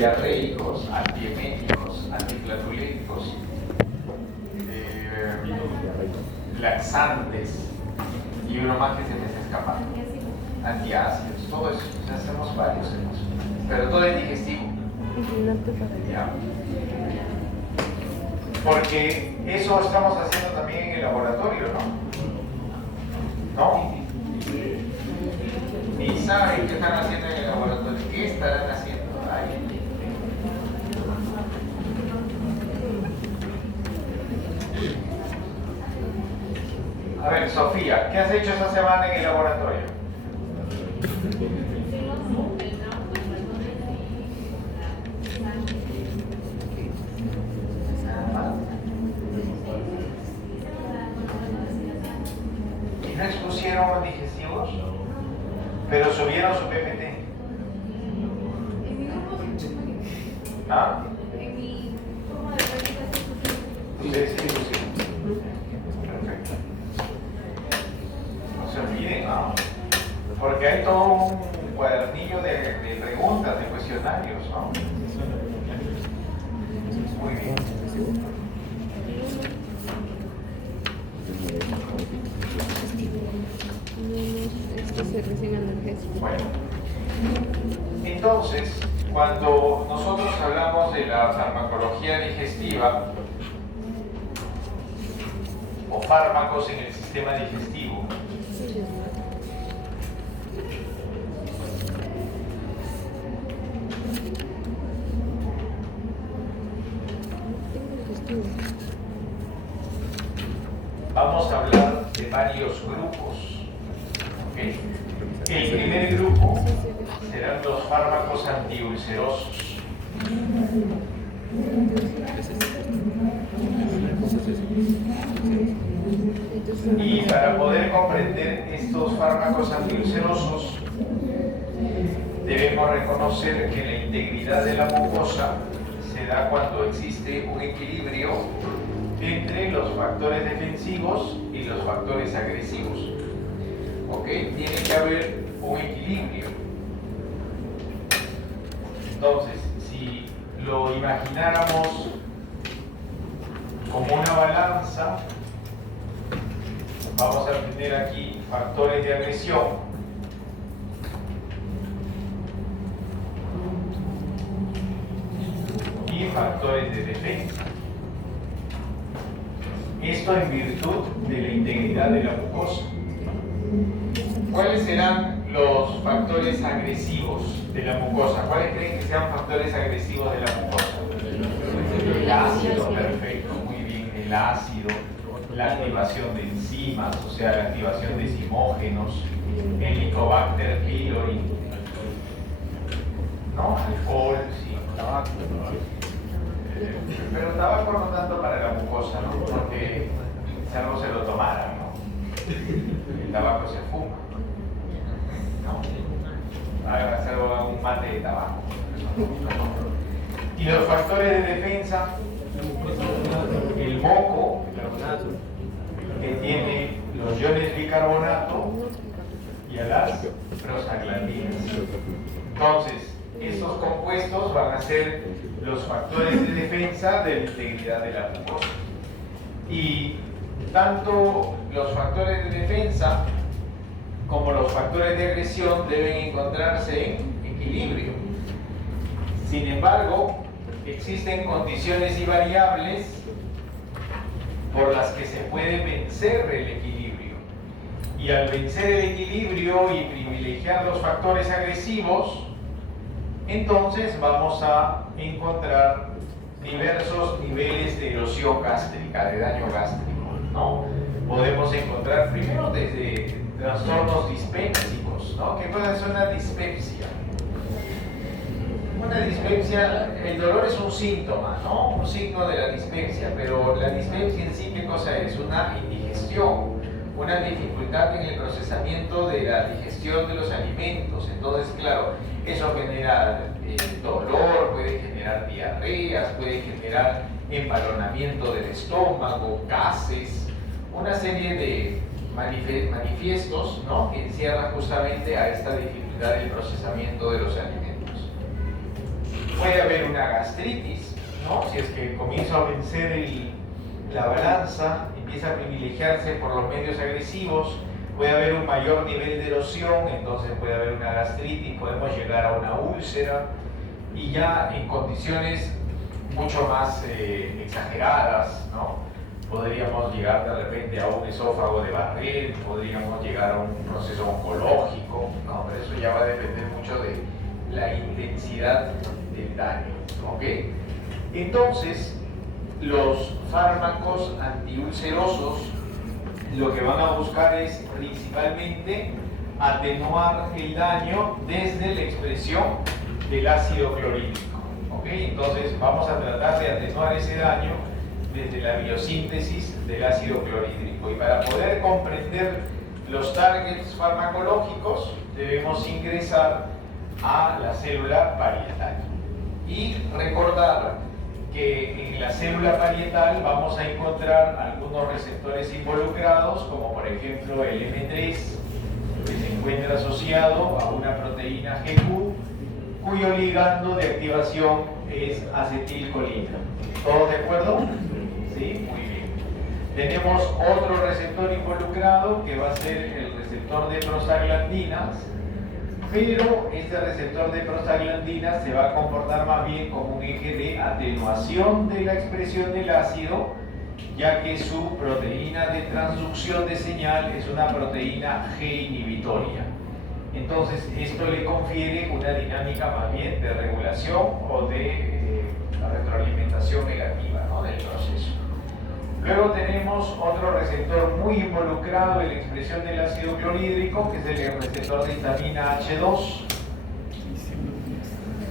antidiarreicos, antieméticos, antiflatuléticos, laxantes y uno más que se me está escapando. Antiácidos, todo eso. O sea, hacemos varios, pero todo es digestivo. ¿Ya? Porque eso estamos haciendo también en el laboratorio, ¿no? ¿No? Ni saben qué están haciendo en el laboratorio. ¿Qué estarán haciendo ahí? A ver, Sofía, ¿qué has hecho esta semana en el laboratorio? ¿Y no expusieron digestivos? Pero subieron su PPT. ¿Ah? Ustedes sí pusieron. Perfecto. No se olviden, ¿no? Porque hay todo un cuadernillo de preguntas, de cuestionarios, ¿no? Muy bien. Bueno, entonces, cuando nosotros hablamos de la farmacología digestiva o fármacos en el sistema digestivo, vamos a hablar de varios grupos. ¿Okay? El primer grupo serán los fármacos antiulcerosos. Y para poder comprender estos fármacos antiulcerosos, debemos reconocer que la integridad de la mucosa se da cuando existe un equilibrio entre los factores defensivos y los factores agresivos. ¿Ok? Tiene que haber un equilibrio. Entonces, si lo imagináramos como una balanza, vamos a tener aquí factores de agresión y factores de defensa. Esto en virtud de la integridad de la mucosa. ¿Cuáles serán los factores agresivos de la mucosa? ¿Cuáles creen que sean factores agresivos de la mucosa? El ácido, perfecto, muy bien. El ácido, la activación de enzimas, o sea, la activación de zimógenos, el Helicobacter pylori, ¿no? Alcohol, sí. Tabaco. Pero tabaco no tanto para la mucosa, ¿no? Porque si algo se lo tomaran, ¿no? El tabaco se fuma, ¿no? Hacer un mate de tabaco. Y los factores de defensa, el moco, que tiene los iones bicarbonato y a las prostaglandinas. Entonces, estos compuestos van a ser los factores de defensa de la integridad de la mucosa. Y tanto los factores de defensa como los factores de agresión deben encontrarse en equilibrio. Sin embargo, existen condiciones y variables por las que se puede vencer el equilibrio. Y al vencer el equilibrio y privilegiar los factores agresivos, entonces vamos a encontrar diversos niveles de erosión gástrica, de daño gástrico, ¿no? Podemos encontrar primero desde trastornos dispépsicos, ¿no? ¿Qué cosa es una dispepsia? Una dispepsia, el dolor es un síntoma, ¿no? Un signo de la dispepsia, pero la dispepsia en sí, ¿qué cosa es? Una indigestión, una dificultad en el procesamiento de la digestión de los alimentos. Entonces, claro, eso genera dolor, puede generar diarreas, puede generar embalonamiento del estómago, gases, una serie de manifiestos, ¿no? Que encierran justamente a esta dificultad del procesamiento de los alimentos. Puede puede haber una gastritis, ¿no? Si es que comienzo a vencer la balanza, empieza a privilegiarse por los medios agresivos, puede haber un mayor nivel de erosión, entonces puede haber una gastritis, podemos llegar a una úlcera, y ya en condiciones mucho más exageradas, ¿no? Podríamos llegar de repente a un esófago de Barrett, podríamos llegar a un proceso oncológico, ¿no? Pero eso ya va a depender mucho de la intensidad del daño, ¿ok? Entonces, los fármacos antiulcerosos lo que van a buscar es principalmente atenuar el daño desde la expresión del ácido clorhídrico, ¿ok? Entonces vamos a tratar de atenuar ese daño desde la biosíntesis del ácido clorhídrico, y para poder comprender los targets farmacológicos debemos ingresar a la célula parietal y recordar que en la célula parietal vamos a encontrar algunos receptores involucrados, como por ejemplo el M3, que se encuentra asociado a una proteína GQ, cuyo ligando de activación es acetilcolina. ¿Todos de acuerdo? Sí, muy bien. Tenemos otro receptor involucrado que va a ser el receptor de prostaglandinas, pero este receptor de prostaglandinas se va a comportar más bien como un eje de atenuación de la expresión del ácido, ya que su proteína de transducción de señal es una proteína G inhibitoria. Entonces esto le confiere una dinámica más bien de regulación o de retroalimentación negativa, ¿no?, del proceso. Luego tenemos otro receptor muy involucrado en la expresión del ácido clorhídrico, que es el receptor de histamina H2,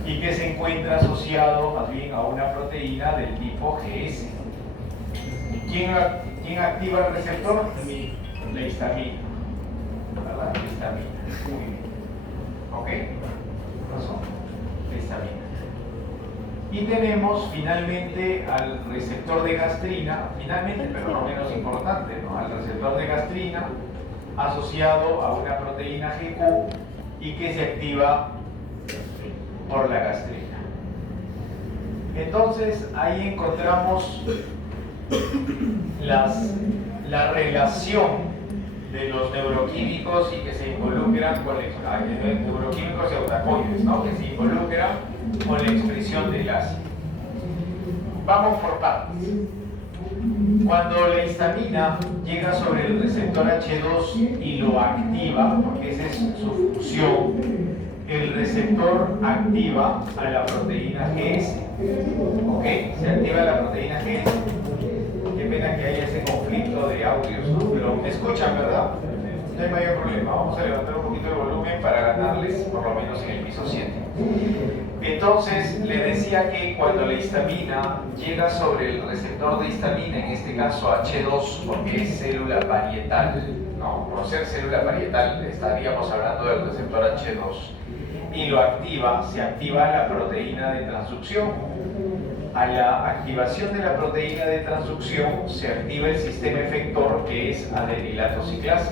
y que se encuentra asociado más bien a una proteína del tipo GS. ¿Quién activa el receptor? La histamina, ¿verdad? La histamina. Muy bien. ¿Ok? ¿Razón? La histamina. Y tenemos finalmente al receptor de gastrina, finalmente, pero no menos importante, ¿no?, al receptor de gastrina asociado a una proteína GQ y que se activa por la gastrina. Entonces ahí encontramos la relación de los neuroquímicos y que se involucran con neuroquímicos y autacoides, ¿no?, que se involucran con la expresión del ácido. Vamos por partes. Cuando la histamina llega sobre el receptor H2 y lo activa, porque esa es su función, el receptor activa a la proteína GS. ¿Ok? Se activa la proteína GS. Qué pena que haya ese conflicto de audios, ¿no? Pero me escuchan, ¿verdad? No hay mayor problema. Vamos a levantar un poquito el volumen para ganarles, por lo menos en el piso 7. Entonces, le decía que cuando la histamina llega sobre el receptor de histamina, en este caso H2, porque es célula parietal, ¿no? Por ser célula parietal estaríamos hablando del receptor H2, y lo activa, se activa la proteína de transducción. A la activación de la proteína de transducción se activa el sistema efector, que es adenilato ciclasa,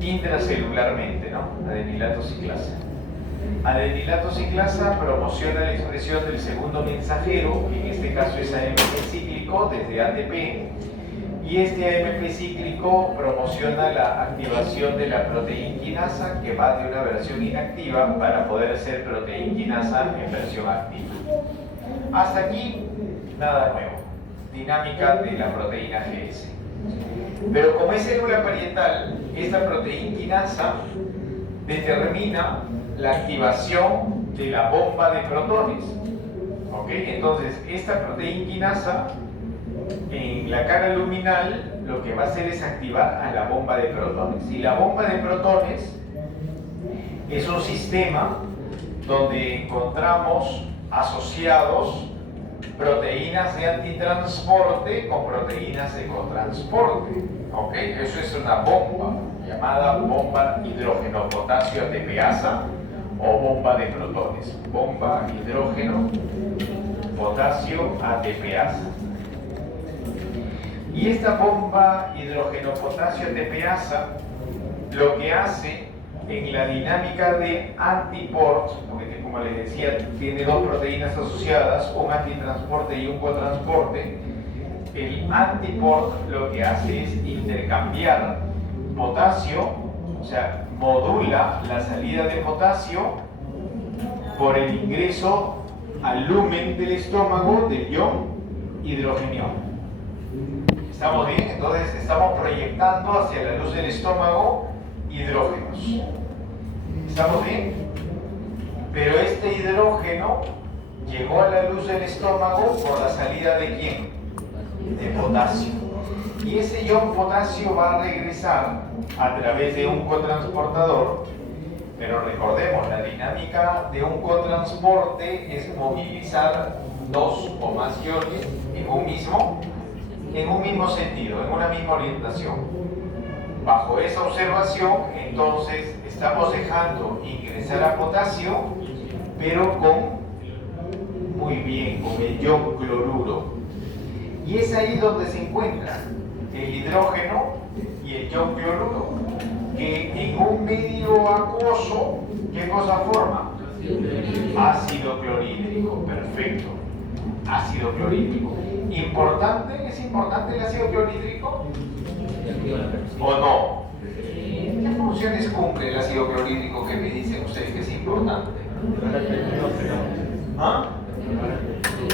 intracelularmente, ¿no? Adenilato ciclasa. Adenilato ciclasa promociona la expresión del segundo mensajero, que en este caso es AMP cíclico desde ATP, y este AMP cíclico promociona la activación de la proteinquinasa, que va de una versión inactiva para poder ser proteinquinasa en versión activa. Hasta aquí, nada nuevo. Dinámica de la proteína GS. Pero como es célula parietal, esta proteinquinasa determina la activación de la bomba de protones. ¿Ok? Entonces, esta proteinquinasa en la cara luminal lo que va a hacer es activar a la bomba de protones. Y la bomba de protones es un sistema donde encontramos asociados proteínas de antitransporte con proteínas de cotransporte. ¿Ok? Eso es una bomba llamada bomba hidrógeno potasio ATPasa o bomba de protones. Bomba hidrógeno potasio ATPasa. Y esta bomba hidrógeno potasio ATPasa lo que hace en la dinámica de antiport, porque como les decía, tiene dos proteínas asociadas, un antitransporte y un cotransporte. El antiport lo que hace es intercambiar potasio, o sea, modula la salida de potasio por el ingreso al lumen del estómago del ion hidrogenio. ¿Estamos bien? Entonces estamos proyectando hacia la luz del estómago hidrógenos. ¿Estamos bien? Pero este hidrógeno llegó a la luz del estómago por la salida ¿de quién? De potasio. Y ese ion potasio va a regresar a través de un cotransportador. Pero recordemos, la dinámica de un cotransporte es movilizar dos o más iones en un mismo sentido, en una misma orientación. Bajo esa observación, entonces, estamos dejando ingresar a potasio, pero con el ion cloruro. Y es ahí donde se encuentra el hidrógeno y el ion cloruro, que en un medio acuoso, ¿qué cosa forma? Ácido clorhídrico, perfecto. Ácido clorhídrico. ¿Es importante el ácido clorhídrico? ¿O no? ¿Qué funciones cumple el ácido clorhídrico que me dicen ustedes que es importante? ¿Ah?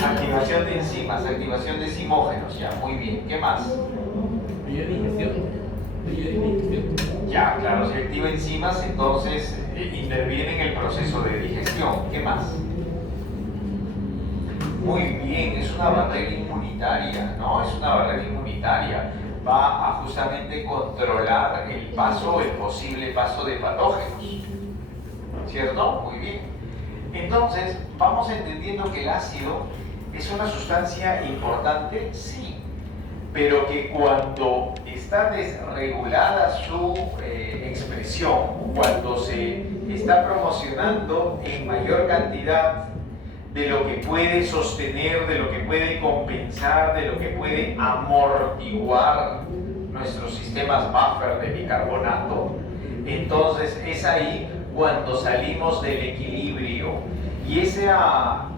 Activación de enzimas, activación de zimógenos, ya, muy bien. ¿Qué más? Ya, claro, si activa enzimas, entonces interviene en el proceso de digestión. ¿Qué más? Muy bien, es una barrera inmunitaria, ¿no? Es una barrera inmunitaria. Va a justamente controlar el posible paso de patógenos. ¿Cierto? Muy bien. Entonces, vamos entendiendo que el ácido es una sustancia importante, sí, pero que cuando está desregulada su expresión, cuando se está promocionando en mayor cantidad de lo que puede sostener, de lo que puede compensar, de lo que puede amortiguar nuestros sistemas buffer de bicarbonato, entonces es ahí cuando salimos del equilibrio. Y esa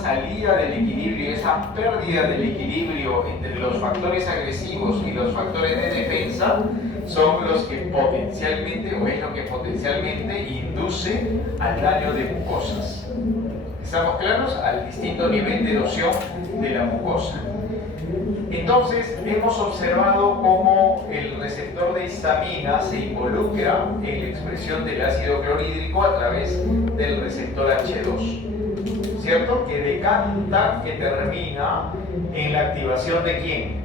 salida del equilibrio, esa pérdida del equilibrio entre los factores agresivos y los factores de defensa son los que potencialmente, o es lo que potencialmente induce al daño de mucosas. ¿Estamos claros? Al distinto nivel de erosión de la mucosa. Entonces, hemos observado cómo el receptor de histamina se involucra en la expresión del ácido clorhídrico a través del receptor H2. ¿Cierto? Que decanta, que termina en la activación ¿de quién?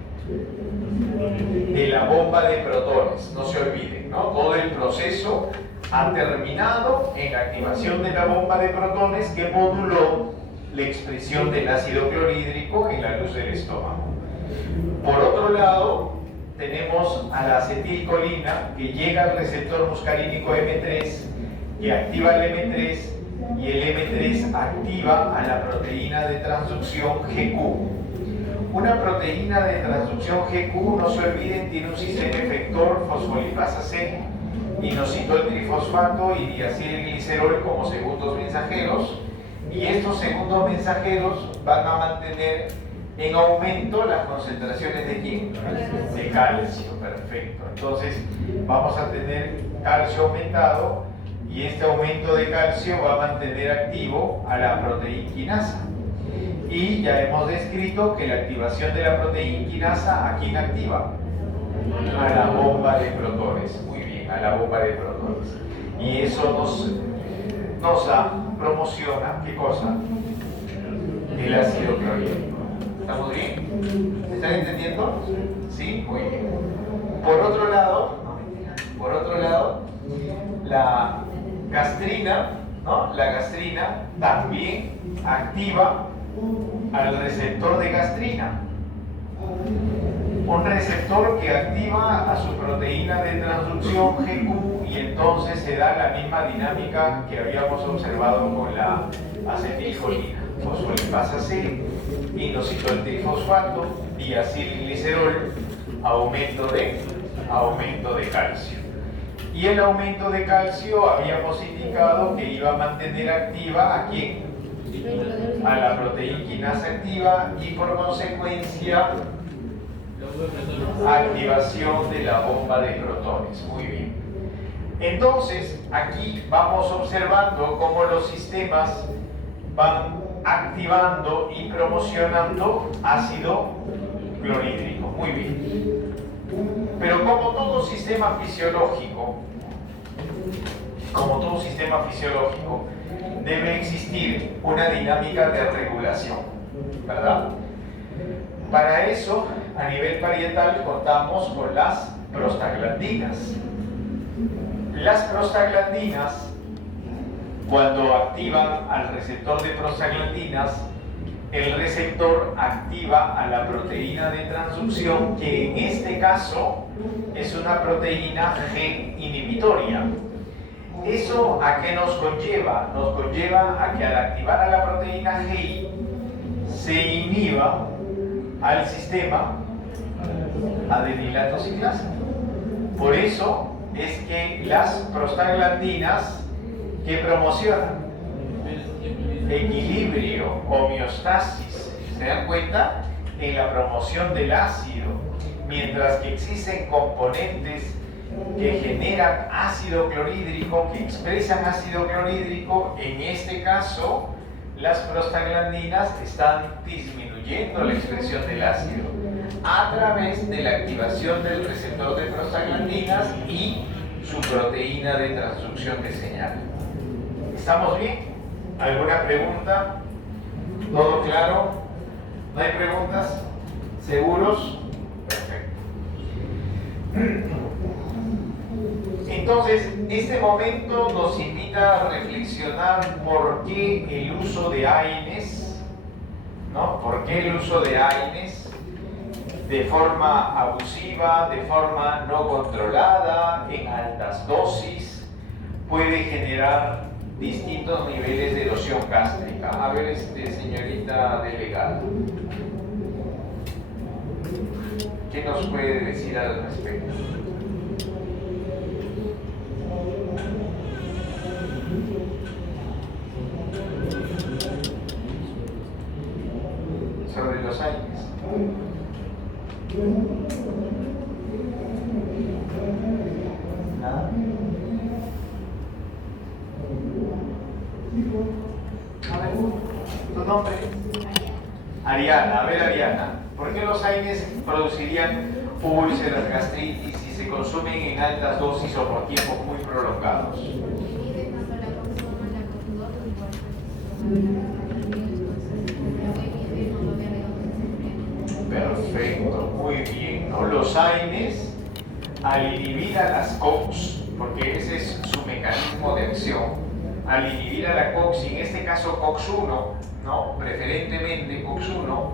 De la bomba de protones. No se olviden, ¿no? Todo el proceso ha terminado en la activación de la bomba de protones que moduló la expresión del ácido clorhídrico en la luz del estómago. Por otro lado, tenemos a la acetilcolina que llega al receptor muscarínico M3, que activa el M3 y el M3 activa a la proteína de transducción GQ. Una proteína de transducción GQ, no se olviden, tiene un sistema efector fosfolipasa C, inositol trifosfato y diacilglicerol como segundos mensajeros, y estos segundos mensajeros van a mantener en aumento las concentraciones ¿de quién? De calcio, perfecto. Entonces vamos a tener calcio aumentado y este aumento de calcio va a mantener activo a la proteína quinasa. Y ya hemos descrito que la activación de la proteína quinasa, ¿a quién activa? A la bomba de protones. Muy bien, a la bomba de protones. Y eso nos promociona, ¿qué cosa? El ácido clorhídrico. ¿Estamos bien? ¿Me están entendiendo? Sí, muy bien. Por otro lado, la gastrina, ¿no? La gastrina también activa al receptor de gastrina. Un receptor que activa a su proteína de transducción GQ y entonces se da la misma dinámica que habíamos observado con la acetilcolina. Fosfolipasa C, inositol trifosfato, diacilglicerol, aumento de calcio. Y el aumento de calcio habíamos indicado que iba a mantener activa ¿a quién? A la proteína quinasa activa y por consecuencia activación de la bomba de protones. Muy bien. Entonces, aquí vamos observando cómo los sistemas van activando y promocionando ácido clorhídrico. Muy bien. Pero como todo sistema fisiológico, debe existir una dinámica de regulación, ¿verdad? Para eso, a nivel parietal, contamos con las prostaglandinas. Las prostaglandinas, cuando activan al receptor de prostaglandinas, el receptor activa a la proteína de transducción, que en este caso es una proteína G inhibitoria. ¿Eso a qué nos conlleva? Nos conlleva a que al activar a la proteína GI se inhiba al sistema adenilato ciclasa. Por eso es que las prostaglandinas que promocionan equilibrio, homeostasis, ¿se dan cuenta? En la promoción del ácido, mientras que existen componentes que generan ácido clorhídrico, que expresan ácido clorhídrico. En este caso, las prostaglandinas están disminuyendo la expresión del ácido a través de la activación del receptor de prostaglandinas y su proteína de transducción de señal. ¿Estamos bien? ¿Alguna pregunta? ¿Todo claro? ¿No hay preguntas? ¿Seguros? Perfecto. Entonces, este momento nos invita a reflexionar por qué el uso de AINES, ¿no? ¿Por qué el uso de AINES de forma abusiva, de forma no controlada, en altas dosis, puede generar distintos niveles de erosión gástrica? A ver, señorita delegada, ¿qué nos puede decir al respecto? Sobre los AINES. ¿Nada? A ver, ¿tu nombre? Ariana. A ver, Ariana, ¿por qué los AINES producirían úlceras, gastritis si se consumen en altas dosis o por tiempos muy prolongados? Perfecto, muy bien, ¿no? Los AINES, al inhibir a las COX, porque ese es su mecanismo de acción, al inhibir a la COX, y en este caso COX-1, ¿no? Preferentemente COX-1,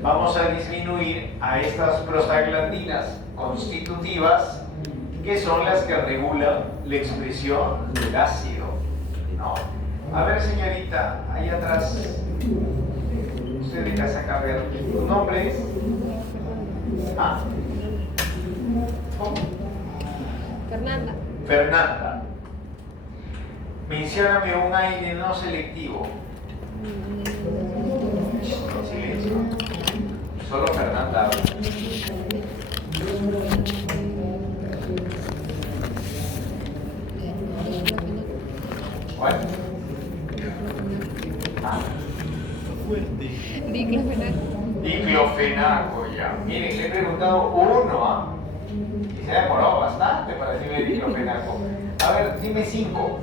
vamos a disminuir a estas prostaglandinas constitutivas, que son las que regulan la expresión del ácido, ¿no? A ver, señorita, ahí atrás, usted de Casaca Verde, ¿tu nombre es? ¿Ah? ¿Cómo? Fernanda. Fernanda. Mencióname un AINE no selectivo. Silencio. Solo Fernanda. ¿Cuál? Ah. Diclofenaco, ya. Miren, le he preguntado uno, ¿ah? Y se ha demorado bastante para decirme diclofenaco. A ver, dime 5.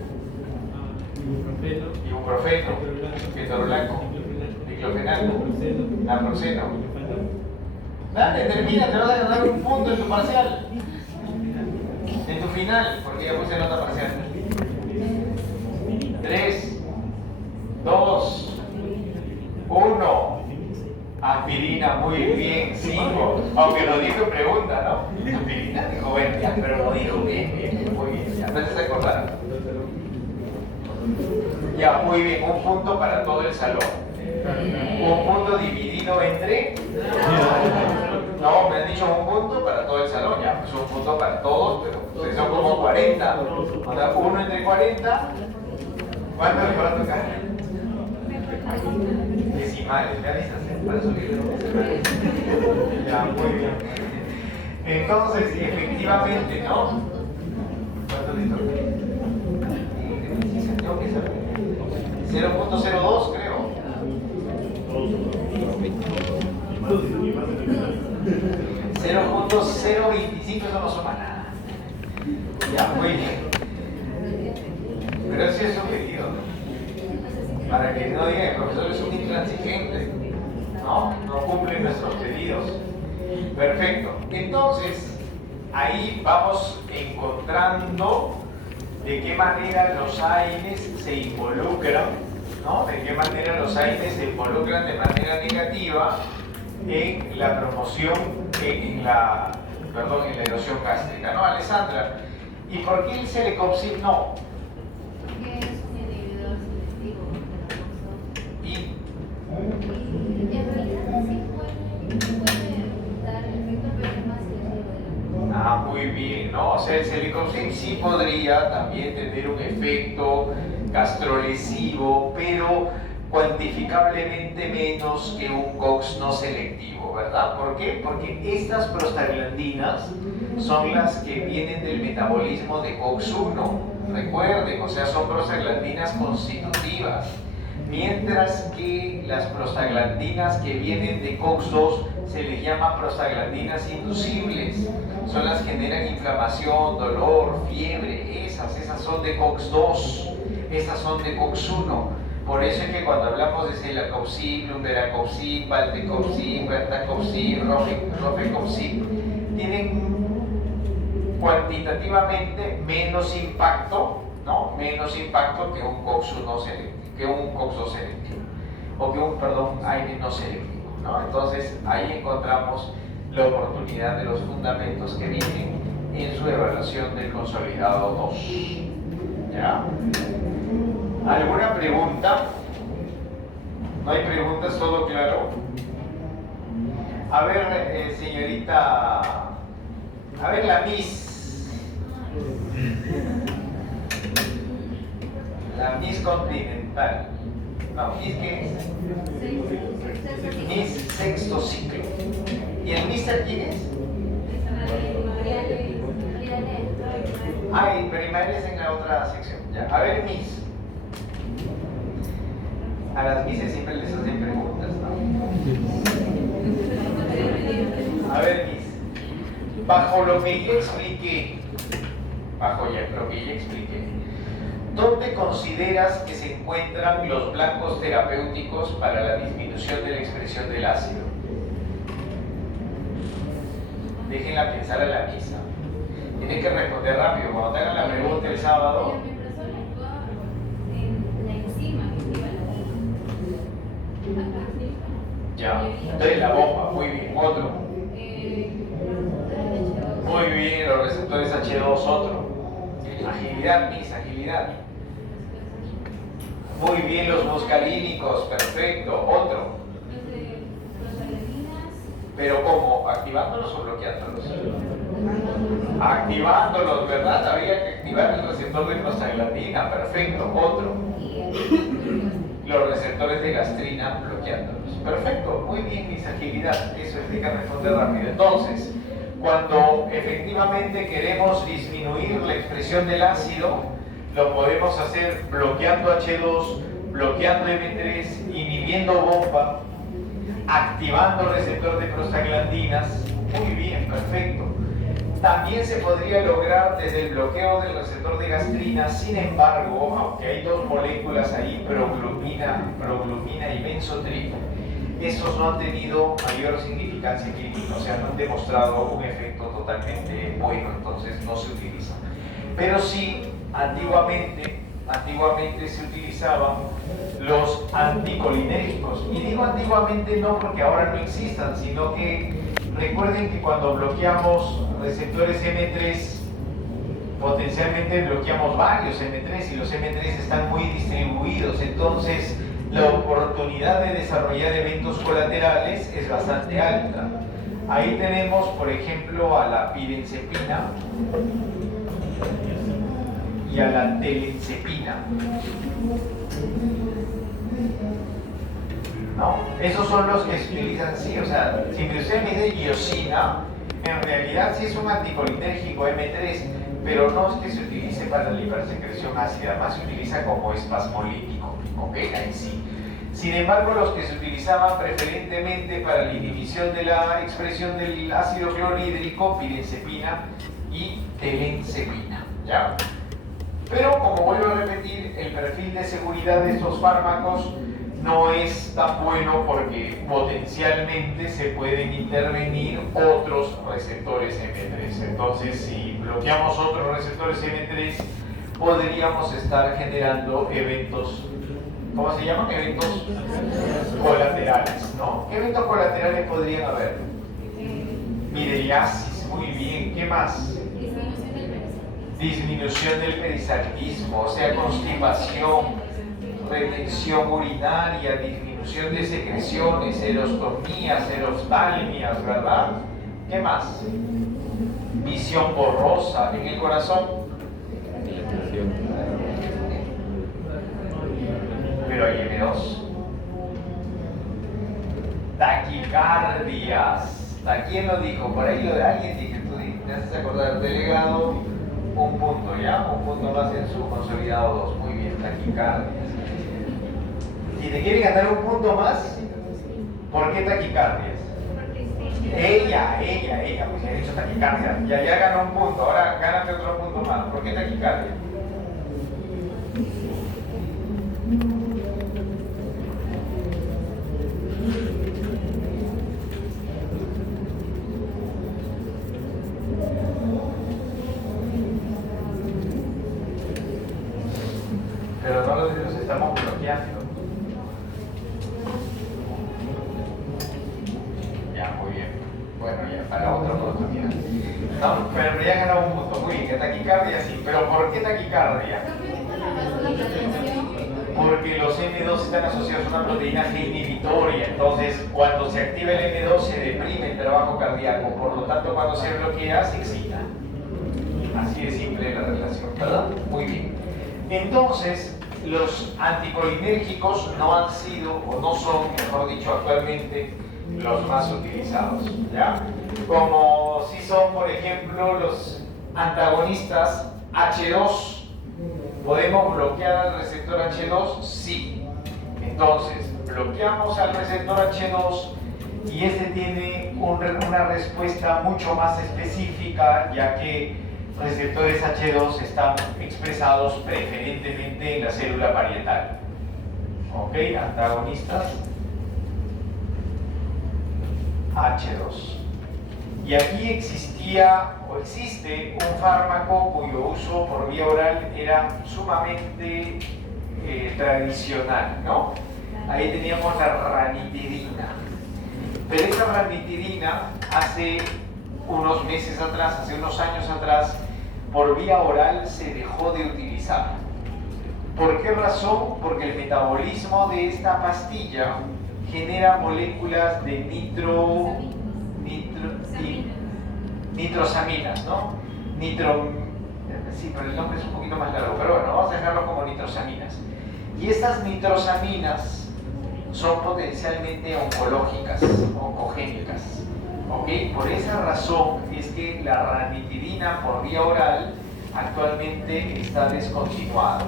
Ibuprofeno, ketorolaco, diclofenaco, naproxeno. Dale, termina, te vas a ganar un punto en tu parcial. En tu final, porque ya puse nota parcial. 3, 2, 1. Aspirina, muy bien. 5. Aunque lo dijo en pregunta, ¿no? Aspirina, dijo, bueno, ya, pero lo dijo bien, muy bien. Ya, no se acordaron. Ya, muy bien, un punto para todo el salón. Un punto dividido entre... No, me han dicho un punto para todo el salón, ya, pues un punto para todos, pero ustedes son como 40. O sea, uno entre 40, ¿cuánto les va a tocar? Decimales, me avisas, para subir los decimales. Ya, muy bien. Entonces, efectivamente, ¿no? ¿Cuánto les toca? Tengo que saber. 0.02 creo. 0.025, eso no suma nada. Ya, muy bien. Pero eso es subjetivo. Para que no digan, el profesor es un intransigente. No cumple nuestros pedidos. Perfecto. Entonces, ahí vamos encontrando de qué manera los AINES se involucran, ¿no? De qué manera los AINES se involucran de manera negativa en la promoción, en la erosión gástrica, ¿no, Alessandra? ¿Y por qué el Celecoxib no? Porque es un inhibidor selectivo de la función. Y en realidad sí puede dar efecto, pero es más selectivo de la función. Muy bien, ¿no? O sea, el Celecoxib sí podría también tener un efecto gastrolesivo, pero cuantificablemente menos que un COX no selectivo, ¿verdad? ¿Por qué? Porque estas prostaglandinas son las que vienen del metabolismo de COX-1, recuerden, o sea, son prostaglandinas constitutivas, mientras que las prostaglandinas que vienen de COX-2 se les llama prostaglandinas inducibles, son las que generan inflamación, dolor, fiebre, esas son de COX-2, esas son de COX-1. Por eso es que cuando hablamos de Celecoxib, Lumberacocib, Valtecocib, Bertacocib, Rofecoxib, tienen cuantitativamente menos impacto, ¿no? Menos impacto que un COX-1 selectivo, que un COX-2 selectivo, o que un, AINE no selectivo, ¿no? Entonces ahí encontramos la oportunidad de los fundamentos que vienen en su evaluación del consolidado 2. ¿Ya? ¿Alguna pregunta? ¿No hay preguntas? ¿Todo claro? A ver, señorita, a ver la Miss. La Miss Continental. No, ¿Miss qué es? Miss sexto ciclo. ¿Y el Mister quién es? Ay, pero Ismael es en la otra sección. Ya. A ver, Miss. A las Misses siempre les hacen preguntas, ¿no? A ver, Miss. Bajo lo que ya expliqué, ¿dónde consideras que se encuentran los blancos terapéuticos para la disminución de la expresión del ácido? Déjenla pensar a la misa. Tienes que responder rápido. Cuando te hagan la pregunta el sábado. El omeprazol actúa en la enzima que activa la bomba. Ya. Entonces la bomba. Muy bien. Otro. Muy bien. Los receptores H2. Otro. Agilidad, Miss. Agilidad. Muy bien. Los muscarínicos. Perfecto. Otro. Pero ¿cómo? ¿Activándolos o bloqueándolos? Activándolos, ¿verdad? Había que activar el receptor de prostaglandina. Perfecto. Otro. Los receptores de gastrina bloqueándolos. Perfecto. Muy bien, Miss. Agilidad. Eso es, hay que responder rápido. Entonces, cuando efectivamente queremos disminuir la expresión del ácido, lo podemos hacer bloqueando H2, bloqueando M3, inhibiendo bomba, activando receptor de prostaglandinas. Muy bien, perfecto. También se podría lograr desde el bloqueo del receptor de gastrina. Sin embargo, aunque hay dos moléculas ahí, proglumina y benzotrip, esos no han tenido mayor significancia clínica, o sea, no han demostrado un efecto totalmente bueno, entonces no se utilizan. Pero sí, antiguamente se utilizaban los anticolinérgicos. Y digo antiguamente no porque ahora no existan, sino que recuerden que cuando bloqueamos receptores M3, potencialmente bloqueamos varios M3 y los M3 están muy distribuidos, entonces la oportunidad de desarrollar eventos colaterales es bastante alta. Ahí tenemos, por ejemplo, a la pirenzepina y a la telenzepina. ¿No? Esos son los que se utilizan, sí, o sea, si usted me dice iosina, en realidad sí es un anticolinérgico M3, pero no es que se utilice para la hipersecreción ácida, más se utiliza como espasmolítico, ¿ok? Ahí sí. Sin embargo, los que se utilizaban preferentemente para la inhibición de la expresión del ácido clorhídrico, pirenzepina y telenzepina, ¿ya? Pero, como vuelvo a repetir, el perfil de seguridad de estos fármacos no es tan bueno porque potencialmente se pueden intervenir otros receptores M3. Entonces, si bloqueamos otros receptores M3, podríamos estar generando eventos, ¿cómo se llaman? Eventos colaterales, ¿no? ¿Qué eventos colaterales podrían haber? Midriasis, muy bien. ¿Qué más? Disminución del peristaltismo, o sea, constipación, retención urinaria, disminución de secreciones, erostomías, erostalmias, ¿verdad? ¿Qué más? Visión borrosa en el corazón. Pero hay M2. Taquicardias. ¿A quién lo dijo? Por ahí lo de alguien dije, tú te haces acordar, delegado, un punto, ¿ya? Un punto más en su consolidado 2. Muy bien, taquicardias. Si te quiere ganar un punto más, ¿por qué taquicardias? Ella, pues ya ha dicho taquicardia. Ya ganó un punto, ahora gánate otro punto más. ¿Por qué taquicardia? Pero no los estamos bloqueando. Ya, muy bien. Bueno, ya para otra oportunidad. No, pero ya ganó un punto. Muy bien, taquicardia sí. ¿Pero por qué taquicardia? Porque los M2 están asociados a una proteína G inhibitoria. Entonces, cuando se activa el M2 se deprime el trabajo cardíaco. Por lo tanto, cuando se bloquea, se excita. Así de simple la relación, ¿verdad? Muy bien. Entonces, los anticolinérgicos no han sido, o no son, mejor dicho, actualmente los más utilizados, ¿ya? Como si son, por ejemplo, los antagonistas H2. ¿Podemos bloquear al receptor H2? Sí. Entonces, bloqueamos al receptor H2 y este tiene una respuesta mucho más específica, ya que receptores H2 están expresados preferentemente en la célula parietal. ¿Ok? Antagonistas H2. Y aquí existía o existe un fármaco cuyo uso por vía oral era sumamente tradicional, ¿no? Ahí teníamos la ranitidina. Pero esa ranitidina hace unos meses atrás, hace unos años atrás, por vía oral se dejó de utilizar. ¿Por qué razón? Porque el metabolismo de esta pastilla genera moléculas de nitrosaminas, ¿no? Sí, pero el nombre es un poquito más largo, pero bueno, vamos a dejarlo como nitrosaminas. Y estas nitrosaminas son potencialmente oncológicas, oncogénicas. ¿Ok? Por esa razón es que la ranitidina por vía oral actualmente está descontinuada.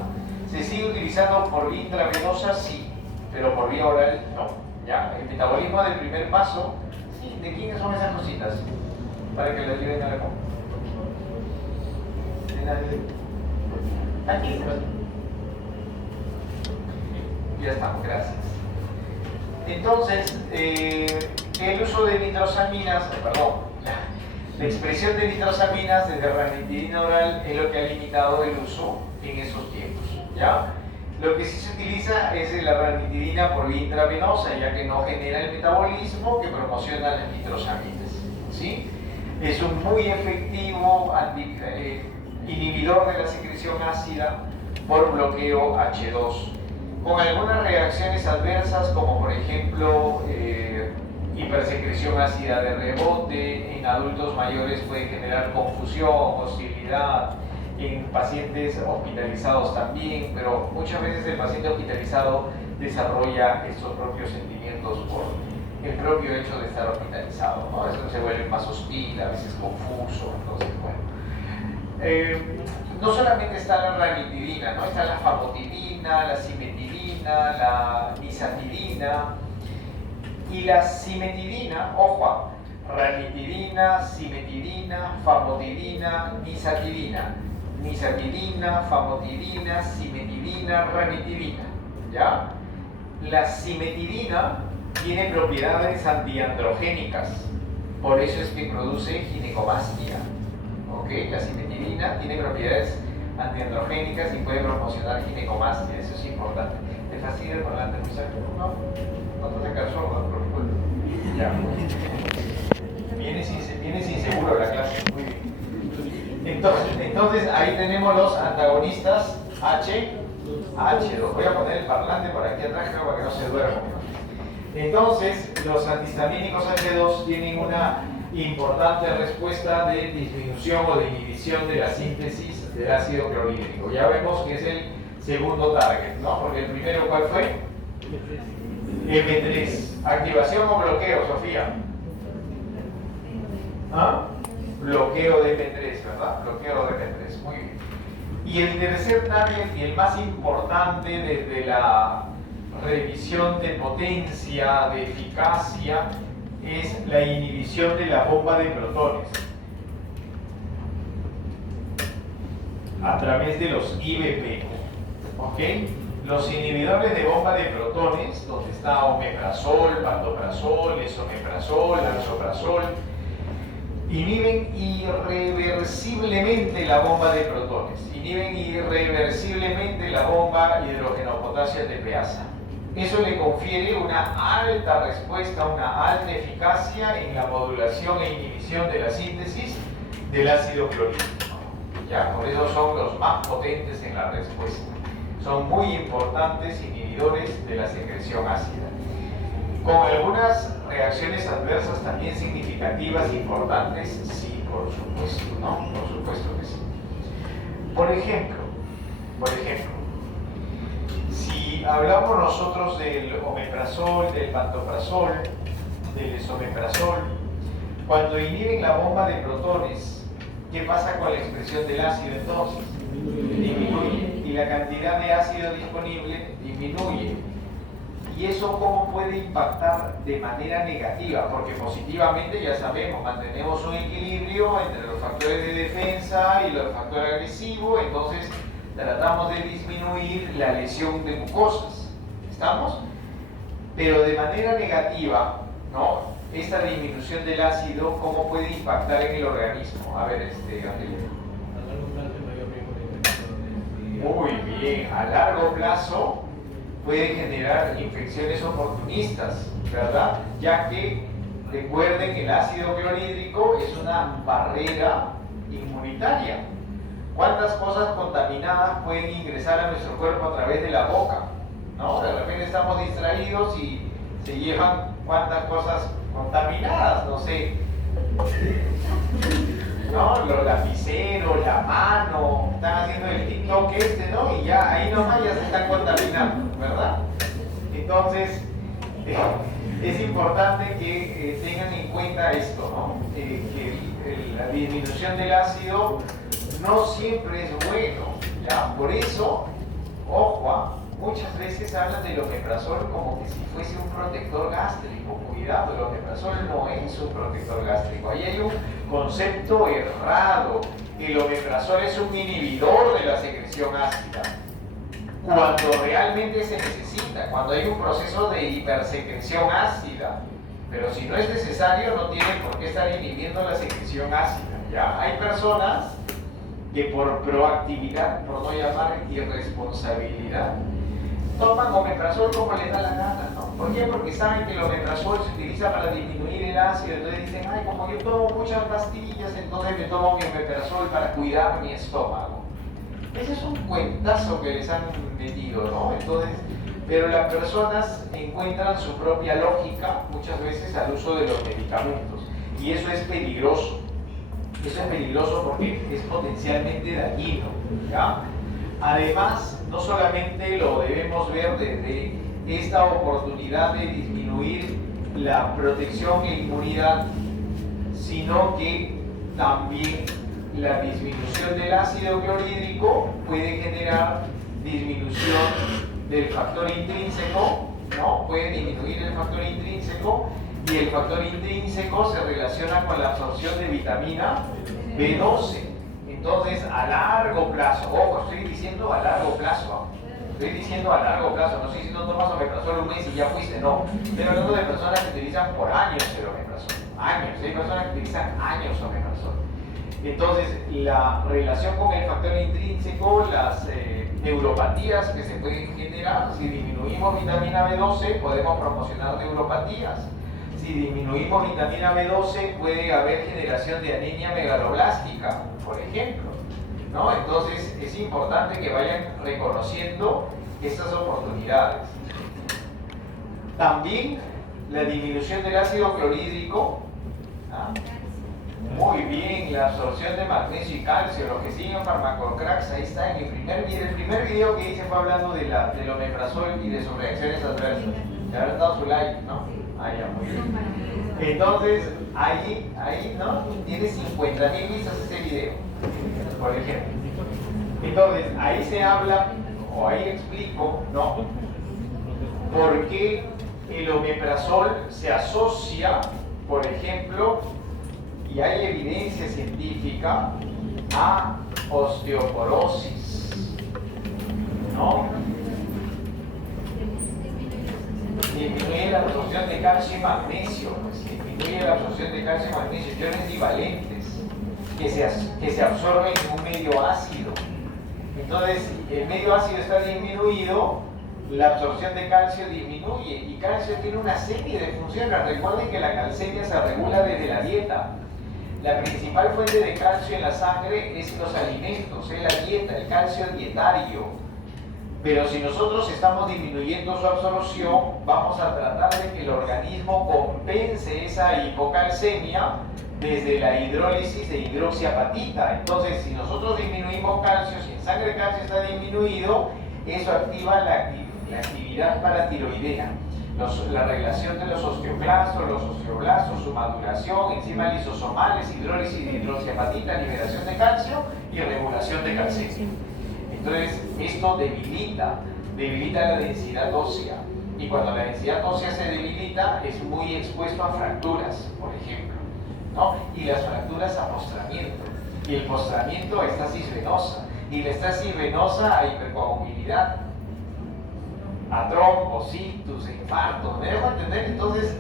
¿Se sigue utilizando por vía intravenosa? Sí, pero por vía oral no. ¿Ya? El metabolismo del primer paso, sí, ¿de quiénes son esas cositas? Para que le ayuden a la compra. ¿De nadie? Aquí. Ya estamos, gracias. Entonces, el uso de nitrosaminas, la expresión de nitrosaminas desde ranitidina oral es lo que ha limitado el uso en esos tiempos, ¿ya? Lo que sí se utiliza es la ranitidina por vía intravenosa, ya que no genera el metabolismo que promociona las nitrosaminas, ¿sí? Es un muy efectivo inhibidor de la secreción ácida por bloqueo H2, con algunas reacciones adversas como por ejemplo hipersecreción ácida de rebote, en adultos mayores puede generar confusión, hostilidad, en pacientes hospitalizados también, pero muchas veces el paciente hospitalizado desarrolla estos propios sentimientos por el propio hecho de estar hospitalizado, ¿no? Eso se vuelve más hostil, a veces confuso, entonces, bueno. No solamente está la ranitidina, ¿no? Está la famotidina, la cimetidina, la nisatidina. Y la cimetidina, ojo, ranitidina, cimetidina, famotidina, nisatidina. Nisatidina, famotidina, cimetidina, ranitidina, ¿ya? La cimetidina tiene propiedades antiandrogénicas, por eso es que produce ginecomastia, ¿ok? La cimetidina tiene propiedades antiandrogénicas y puede promocionar ginecomastia, eso es importante. ¿Te fastidia el parlante, Luisa? No te quedas sordo, por favor. Ya. Vienes inseguro a la clase, muy bien. Entonces ahí tenemos los antagonistas H2. Voy a poner el parlante por aquí atrás, creo, para que no se duerma. Entonces, los antihistamínicos H2 tienen una importante respuesta de disminución o de inhibición de la síntesis del ácido clorhídrico. Ya vemos que es el segundo target, ¿no? Porque el primero, ¿cuál fue? M3. ¿Activación o bloqueo, Sofía? ¿Ah? Bloqueo de M3, ¿verdad? Bloqueo de M3, muy bien. Y el tercer target y el más importante desde la revisión de potencia, de eficacia, es la inhibición de la bomba de protones a través de los IBP, ¿ok? Los inhibidores de bomba de protones, donde está omeprazol, pantoprazol, esomeprazol, lansoprazol, inhiben irreversiblemente la bomba de protones, inhiben irreversiblemente la bomba hidrogenopotasia tepeasa. Eso le confiere una alta respuesta, una alta eficacia en la modulación e inhibición de la síntesis del ácido clorhídrico. ¿Ya? Por eso son los más potentes en la respuesta. Son muy importantes inhibidores de la secreción ácida. Con algunas reacciones adversas también significativas, importantes, sí, por supuesto, ¿no? Por supuesto que sí. Por ejemplo, si hablamos nosotros del omeprazol, del pantoprazol, del esomeprazol, cuando inhiben la bomba de protones, ¿qué pasa con la expresión del ácido entonces? Disminuye. Y la cantidad de ácido disponible disminuye. ¿Y eso cómo puede impactar de manera negativa? Porque positivamente, ya sabemos, mantenemos un equilibrio entre los factores de defensa y los factores agresivos, entonces tratamos de disminuir la lesión de mucosas. ¿Estamos? Pero de manera negativa, ¿no? Esta disminución del ácido, ¿cómo puede impactar en el organismo? A ver, Angelina. Muy bien, a largo plazo puede generar infecciones oportunistas, ¿verdad? Ya que, recuerden, el ácido clorhídrico es una barrera inmunitaria. ¿Cuántas cosas contaminadas pueden ingresar a nuestro cuerpo a través de la boca? ¿No? De repente estamos distraídos y se llevan cuántas cosas contaminadas, no sé, ¿no? Los lapiceros, la mano, están haciendo el TikTok ¿no? Y ya ahí nomás ya se están contaminando, ¿verdad? Entonces, es importante que tengan en cuenta esto, ¿no? Que la disminución del ácido no siempre es bueno, ¿ya? Por eso, ojo, muchas veces hablan del omeprazol como que si fuese un protector gástrico. Cuidado, el omeprazol no es un protector gástrico. Ahí hay un concepto errado. El omeprazol es un inhibidor de la secreción ácida. Cuando realmente se necesita, cuando hay un proceso de hipersecreción ácida. Pero si no es necesario, no tiene por qué estar inhibiendo la secreción ácida. ¿Ya? Hay personas que por proactividad, por no llamar irresponsabilidad, toman omeprazol como les da la gana, ¿no? ¿Por qué? Porque saben que el omeprazol se utiliza para disminuir el ácido, entonces dicen, ay, como yo tomo muchas pastillas, entonces me tomo mi omeprazol para cuidar mi estómago. Ese es un cuentazo que les han metido, ¿no? Entonces, Pero las personas encuentran su propia lógica muchas veces al uso de los medicamentos y eso es peligroso. Eso es peligroso porque es potencialmente dañino, ¿ya? Además, no solamente lo debemos ver desde esta oportunidad de disminuir la protección e inmunidad, sino que también la disminución del ácido clorhídrico puede generar disminución del factor intrínseco, ¿no? Puede disminuir el factor intrínseco y el factor intrínseco se relaciona con la absorción de vitamina B12. Entonces, a largo plazo, ojo, estoy diciendo a largo plazo, estoy diciendo a largo plazo, no estoy diciendo tomas omeprazol un mes y ya fuiste, no. Estoy hablando de personas que utilizan por años el omeprazol, años, hay personas que utilizan años omeprazol. Entonces, la relación con el factor intrínseco, las neuropatías que se pueden generar, si disminuimos vitamina B12 podemos promocionar neuropatías. Si disminuimos vitamina B12 puede haber generación de anemia megaloblástica, por ejemplo, ¿no? Entonces es importante que vayan reconociendo estas oportunidades. También la disminución del ácido clorhídrico, ¿ah? Muy bien, la absorción de magnesio y calcio, los que siguen Farmacocracks, ahí está en el primer video que hice fue hablando de del omeprazol y de sus reacciones adversas. Le habrán dado su like, ¿no? Ah, ya, muy bien. Entonces, ahí, ¿no? Tiene 50.000 vistas ese video, por ejemplo. Entonces, ahí se habla, o ahí explico, ¿no? Por qué el omeprazol se asocia, por ejemplo, y hay evidencia científica a osteoporosis, ¿no? Disminuye la absorción de calcio y magnesio, pues, disminuye la absorción de calcio y magnesio, iones divalentes que se absorben en un medio ácido. Entonces, el medio ácido está disminuido, la absorción de calcio disminuye y calcio tiene una serie de funciones. Recuerden que la calcemia se regula desde la dieta. La principal fuente de calcio en la sangre es los alimentos, es la dieta, el calcio dietario. Pero si nosotros estamos disminuyendo su absorción, vamos a tratar de que el organismo compense esa hipocalcemia desde la hidrólisis de hidroxiapatita. Entonces, si nosotros disminuimos calcio, si en sangre el calcio está disminuido, eso activa la actividad paratiroidea. La relación de los osteoblastos, su maduración, enzimas lisosomales, hidrólisis de hidroxiapatita, liberación de calcio y regulación de calcemia. Entonces, esto debilita la densidad ósea. Y cuando la densidad ósea se debilita, es muy expuesto a fracturas, por ejemplo, ¿no? Y las fracturas a postramiento. Y el postramiento a estasis venosa. Y la estasis venosa a hipercoagulabilidad, a trombocitos, infartos. ¿Me dejo entender? Entonces,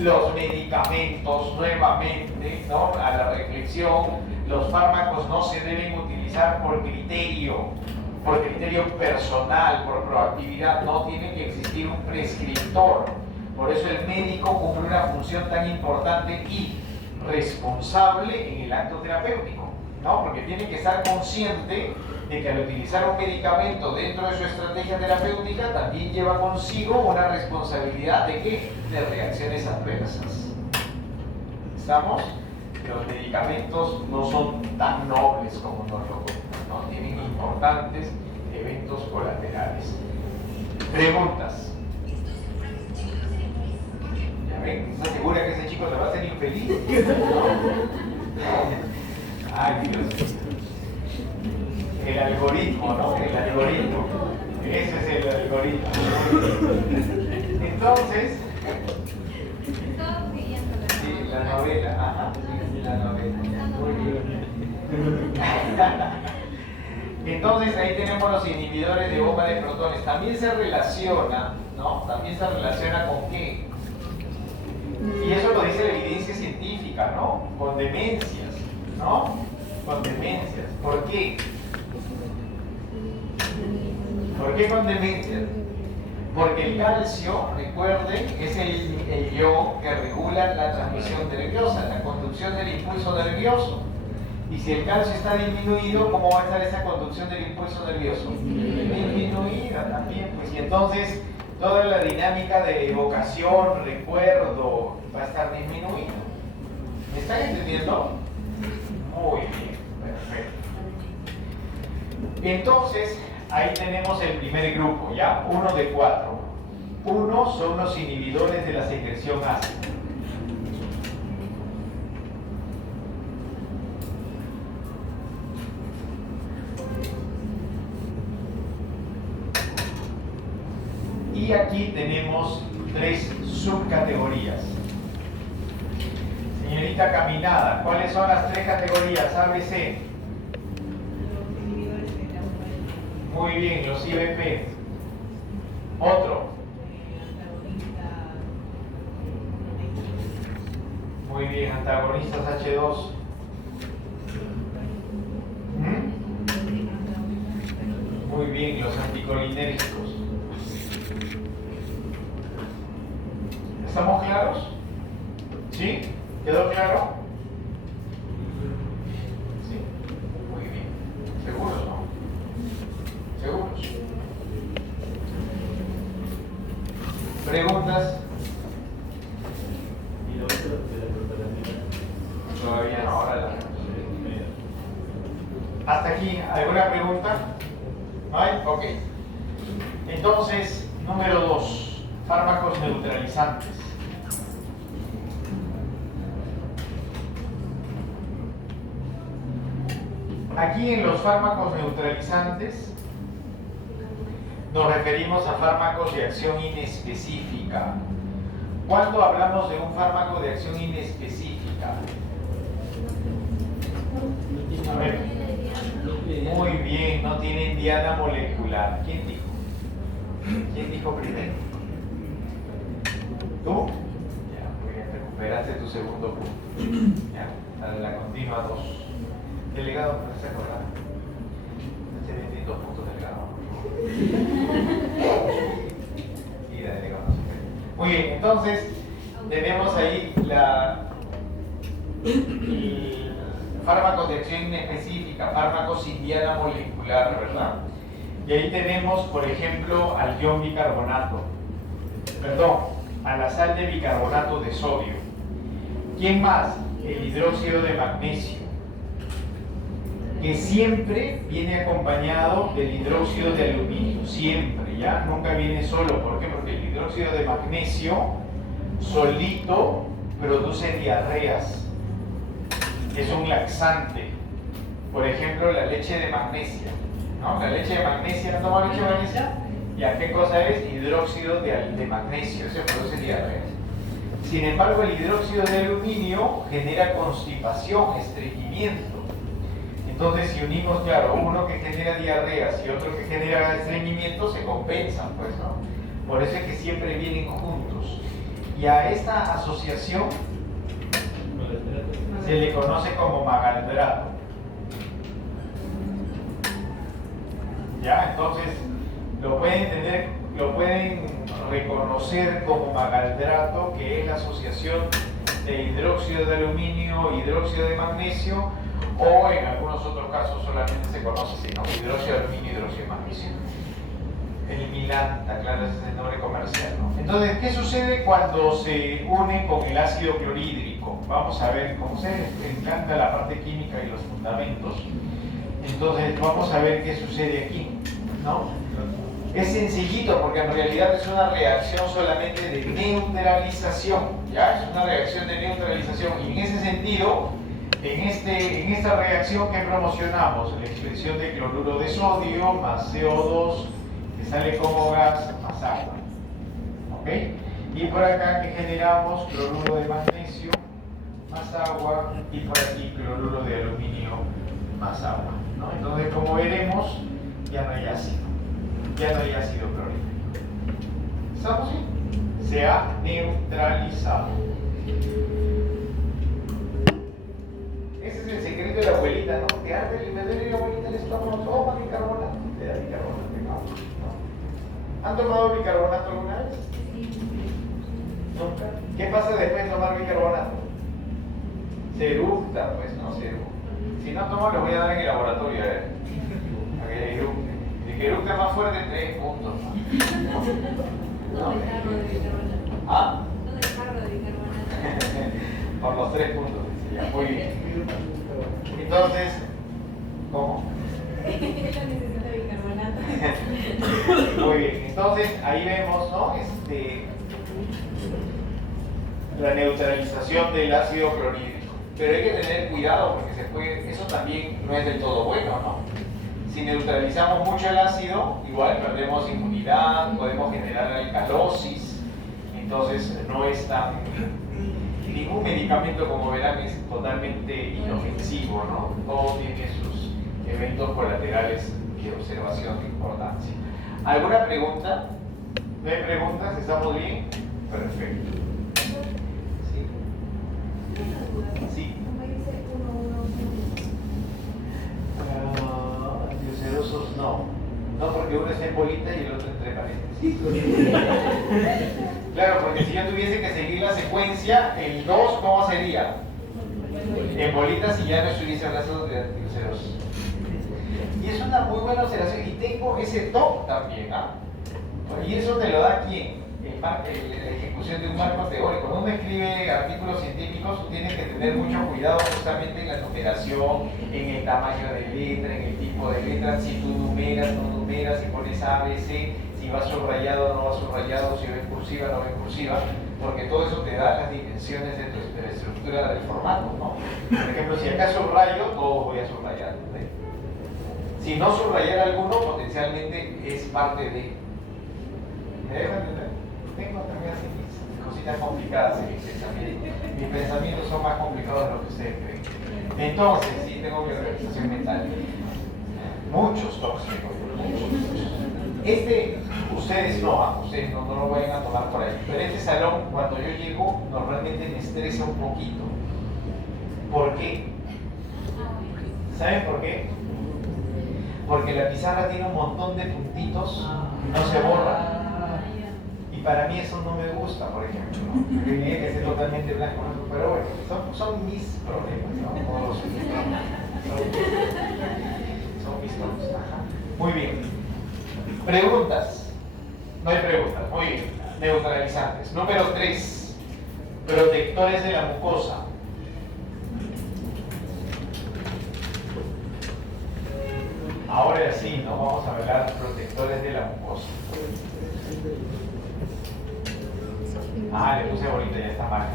los medicamentos, nuevamente, ¿no? A la reflexión, los fármacos no se deben utilizar por criterio personal, por proactividad. No tiene que existir un prescriptor. Por eso el médico cumple una función tan importante y responsable en el acto terapéutico, ¿no? Porque tiene que estar consciente de que al utilizar un medicamento dentro de su estrategia terapéutica también lleva consigo una responsabilidad ¿de qué? De reacciones adversas. ¿Estamos? Los medicamentos no son tan nobles como nos lo cuentan, ¿no? Tienen importantes eventos colaterales. Preguntas. ¿Ya ven? ¿Estás segura que ese chico se va a hacer infeliz? Ay, Dios. El algoritmo, ¿no? El algoritmo. Ese es el algoritmo. Entonces, sí, la novela, ajá, sí, la novela. Muy bien. Entonces ahí tenemos los inhibidores de bomba de protones. También se relaciona, ¿no? También se relaciona con qué. Y eso lo dice la evidencia científica, ¿no? Con demencias, ¿no? Con demencias. ¿Por qué? ¿Por qué con demencias? Porque el calcio, recuerden, es el ion que regula la transmisión nerviosa, la conducción del impulso nervioso. Y si el calcio está disminuido, ¿cómo va a estar esa conducción del impulso nervioso? Disminuida también, pues. Y entonces toda la dinámica de evocación, recuerdo, va a estar disminuida. ¿Me están entendiendo? Muy bien, perfecto. Entonces, ahí tenemos el primer grupo, ¿ya? 1 de 4. 1 son los inhibidores de la secreción ácida. Y aquí tenemos 3 subcategorías. Señorita Caminada, ¿cuáles son las 3 categorías? ABC. Muy bien, los IBP. Otro. Muy bien, antagonistas H2. Muy bien, los anticolinérgicos. ¿Estamos claros? ¿Sí? ¿Quedó claro? Sí. Muy bien. ¿Seguros, no? ¿Seguros? ¿Preguntas? Todavía no, ahora la... ¿Hasta aquí? ¿Alguna pregunta? ¿No hay? Ok. Entonces, número 2. Fármacos neutralizantes. Aquí en los fármacos neutralizantes nos referimos a fármacos de acción inespecífica. ¿Cuándo hablamos de un fármaco de acción inespecífica? A ver. Muy bien, no tienen diana molecular. ¿Quién dijo? ¿Quién dijo primero? ¿Tú? Ya, muy bien, recuperaste tu segundo punto. Ya, dale la continua 2. Delegado, ¿no se acuerda? Se venden 2 puntos delegado. Y la delegado no se cree. Muy bien, entonces tenemos ahí fármacos de acción inespecífica, fármacos sin diana molecular, ¿verdad? Y ahí tenemos, por ejemplo, al ion bicarbonato, perdón, a la sal de bicarbonato de sodio. ¿Quién más? El hidróxido de magnesio, que siempre viene acompañado del hidróxido de aluminio, siempre, ¿ya? Nunca viene solo. ¿Por qué? Porque el hidróxido de magnesio solito produce diarreas, es un laxante. Por ejemplo, la leche de magnesia, ¿no? La leche de magnesia, ¿no toma leche de magnesia? ¿Ya qué cosa es? Hidróxido de magnesio, se produce diarreas. Sin embargo, el hidróxido de aluminio genera constipación, estreñimiento. Entonces, si unimos, claro, uno que genera diarreas y otro que genera estreñimiento, se compensan, pues, ¿no? Por eso es que siempre vienen juntos. Y a esta asociación se le conoce como magaldrato. ¿Ya? Entonces, lo pueden entender, lo pueden reconocer como magaldrato, que es la asociación de hidróxido de aluminio, hidróxido de magnesio, o en algunos otros casos solamente se conoce así, ¿no? Hidróxido de aluminio, hidróxido de magnesio. El Milanta, claro, ese es el nombre comercial, ¿no? Entonces, ¿qué sucede cuando se une con el ácido clorhídrico? Vamos a ver, como se encanta la parte química y los fundamentos, entonces vamos a ver qué sucede aquí, ¿no? Es sencillito porque en realidad es una reacción solamente de neutralización, ¿ya? Es una reacción de neutralización y en ese sentido, en esta reacción que promocionamos, la expresión de cloruro de sodio más CO2 que sale como gas más agua, ¿ok? Y por acá que generamos cloruro de magnesio más agua y por aquí cloruro de aluminio más agua, ¿no? Entonces, como veremos, ya no hay ácido clorhídrico. ¿Estamos bien? Se ha neutralizado. Ese es el secreto de la abuelita, ¿no? Que antes le duele la abuelita el estómago, toma bicarbonato, le da bicarbonato, ¿no? ¿Han tomado bicarbonato alguna vez? ¿Nunca? ¿Qué pasa después de tomar bicarbonato? Se eructa, pues, ¿no? Se eructa. Si no tomo, le voy a dar en el laboratorio, a ver. A que eructe. El que eructe más fuerte, 3 puntos. No dejarlo de bicarbonato. ¿Ah? No dejarlo de bicarbonato. Por los 3 puntos, decía. Muy bien. Entonces, ¿cómo? Ella necesita bicarbonato. Muy bien. Entonces, ahí vemos, ¿no? La neutralización del ácido clorhídrico. Pero hay que tener cuidado porque eso también no es del todo bueno, ¿no? Si neutralizamos mucho el ácido, igual perdemos inmunidad, podemos generar alcalosis, entonces no es tan... Ningún medicamento, como verán, es totalmente inofensivo, ¿no? Todo tiene sus eventos colaterales de observación de importancia. ¿Alguna pregunta? ¿No hay preguntas? ¿Estamos bien? Perfecto. Sí. Diocerosos no. No, porque uno está en bolita y el otro entre paréntesis. Claro, porque si yo tuviese que seguir la secuencia, el 2, ¿cómo sería? En bolita si ya no estuviese hablando de diocerosos. Y es una muy buena observación. Y tengo ese top también, ¿ah? Y eso te lo da quién? La ejecución de un marco teórico. Cuando uno escribe artículos científicos, tienes que tener mucho cuidado justamente en la numeración, en el tamaño de letra, en el tipo de letra, si tú numeras, no numeras, si pones A, B, C, si va subrayado o no va subrayado, si va en cursiva o no va en cursiva, porque todo eso te da las dimensiones de la estructura del formato, ¿no? Por ejemplo, si acá subrayo, todo voy a subrayar, ¿sí? Si no subrayar alguno, potencialmente es parte de... ¿Me dejan entender? Tengo también así mis cositas complicadas en mi pensamiento. Mis pensamientos son más complicados de lo que ustedes creen. Entonces, sí, tengo mi organización mental. Muchos tóxicos, muchos. Ustedes no lo vayan a tomar por ahí. Pero este salón, cuando yo llego, normalmente me estresa un poquito. ¿Por qué? ¿Saben por qué? Porque la pizarra tiene un montón de puntitos, no se borra. Y para mí eso no me gusta, por ejemplo, ¿no? Tendría que ser totalmente blanco, ¿no? Pero bueno, son mis problemas, ¿no? Son mis problemas. Ajá. Muy bien. Preguntas. No hay preguntas. Muy bien. Neutralizantes. Número 3. Protectores de la mucosa. Ahora sí, ¿no? Vamos a hablar de protectores de la mucosa. Ah, le puse bonito, ya está mal.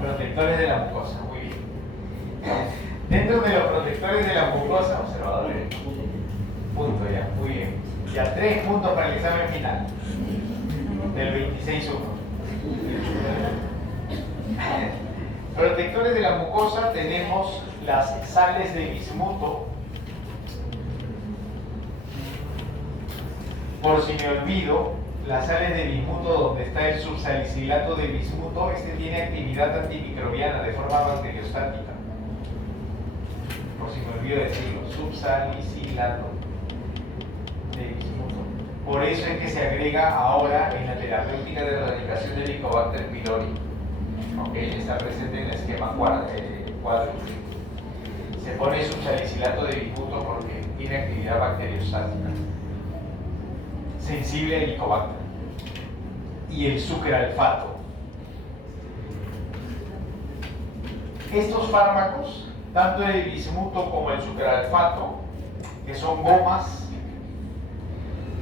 Protectores de la mucosa, muy bien. Dentro de los protectores de la mucosa, observadores, punto ya, muy bien. Ya 3 puntos para el examen final del 26-1. Protectores de la mucosa tenemos las sales de bismuto. Por si me olvido, las sales de bismuto donde está el subsalicilato de bismuto, tiene actividad antimicrobiana de forma bacteriostática. Por si me olvido decirlo, subsalicilato de bismuto. Por eso es que se agrega ahora en la terapéutica de erradicación del Helicobacter pylori. Okay, está presente en el esquema cuádruple. Se pone subsalicilato de bismuto porque tiene actividad bacteriostática. Sensible al Helicobacter. Y el sucralfato. Estos fármacos, tanto el bismuto como el sucralfato, que son gomas,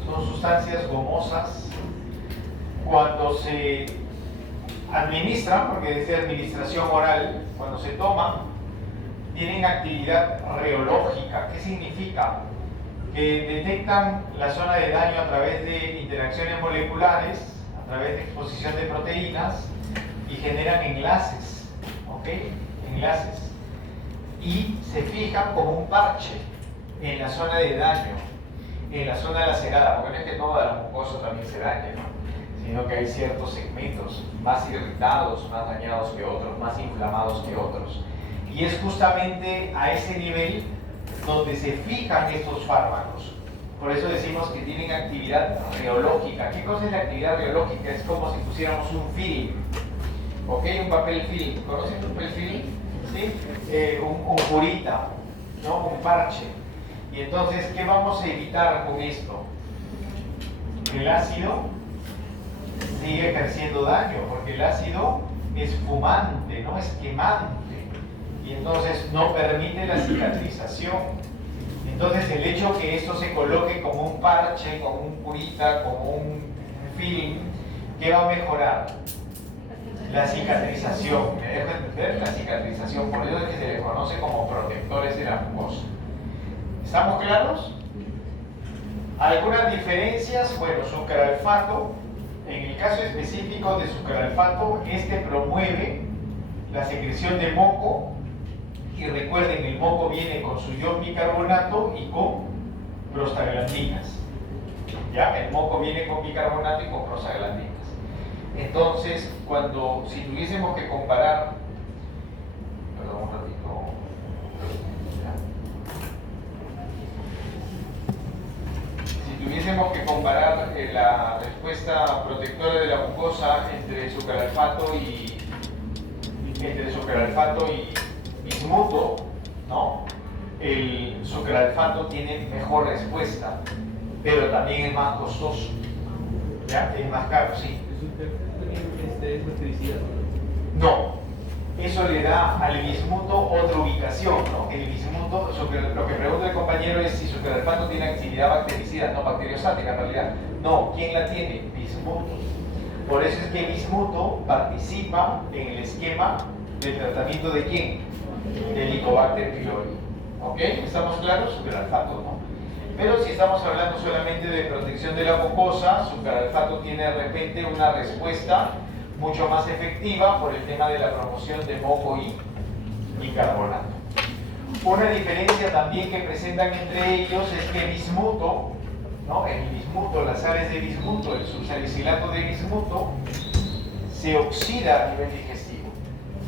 son sustancias gomosas, cuando se administran, porque es de administración oral, cuando se toman, tienen actividad reológica. ¿Qué significa? Que detectan la zona de daño a través de interacciones moleculares, a través de exposición de proteínas y generan enlaces, ¿ok? Enlaces. Y se fijan como un parche en la zona de daño, en la zona lacerada, porque no es que toda la mucosa también se dañe, ¿no? Sino que hay ciertos segmentos más irritados, más dañados que otros, más inflamados que otros. Y es justamente a ese nivel donde se fijan estos fármacos. Por eso decimos que tienen actividad reológica. ¿Qué cosa es la actividad reológica? Es como si pusiéramos un film, ¿ok? Un papel film. ¿Conocen un papel film? ¿sí? Un curita, ¿no? Un parche. Y entonces, ¿qué vamos a evitar con esto? El ácido sigue ejerciendo daño, porque el ácido es fumante, no es quemante, y entonces no permite la cicatrización. Entonces el hecho que esto se coloque como un parche, como un curita, como un film, ¿qué va a mejorar? La cicatrización. ¿Me dejo entender? La cicatrización, por eso es que se le conoce como protectores de la mucosa. ¿Estamos claros? Algunas diferencias, bueno, sucralfato. En el caso específico de sucralfato, este promueve la secreción de moco, y recuerden, el moco viene con su ion bicarbonato y con prostaglandinas. ¿Ya? El moco viene con bicarbonato y con prostaglandinas. Entonces, si tuviésemos que comparar, perdón un ratito, si tuviésemos que comparar la respuesta protectora de la mucosa entre sucralfato y bismuto, ¿no? El sucralfato tiene mejor respuesta, pero también es más costoso, ¿ya? Es más caro, sí. ¿Es bactericida? No, eso le da al bismuto otra ubicación, ¿no? El bismuto, lo que pregunta el compañero es si sucralfato tiene actividad bactericida, no bacteriostática en realidad. No, ¿quién la tiene? Bismuto. Por eso es que bismuto participa en el esquema del tratamiento de ¿quién? De Helicobacter pylori. ¿Ok? ¿Estamos claros? Sucralfato, ¿no? Pero si estamos hablando solamente de protección de la mucosa, sucralfato tiene de repente una respuesta mucho más efectiva por el tema de la promoción de moco y bicarbonato. Una diferencia también que presentan entre ellos es que bismuto, ¿no? El bismuto, las sales de bismuto, el subsalicilato de bismuto, se oxida a nivel digestivo.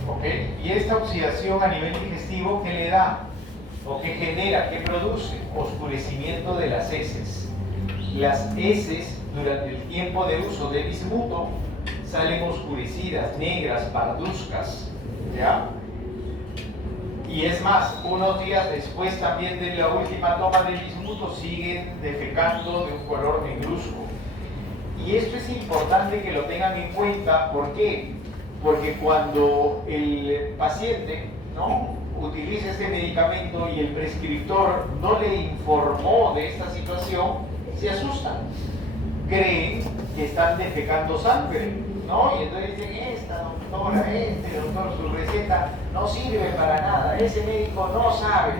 ¿Ok? Y esta oxidación a nivel digestivo, ¿qué le da? ¿O qué genera? ¿Qué produce? Oscurecimiento de las heces. Las heces, durante el tiempo de uso de bismuto, salen oscurecidas, negras, parduzcas, ¿ya? Y es más, unos días después también de la última toma de bismuto siguen defecando de un color negruzco. Y esto es importante que lo tengan en cuenta. ¿Por qué? Porque cuando el paciente, ¿no?, utiliza este medicamento y el prescriptor no le informó de esta situación, se asustan. Creen que están defecando sangre, ¿no? Y entonces dicen, esta doctora, doctor, su receta no sirve para nada, ese médico no sabe,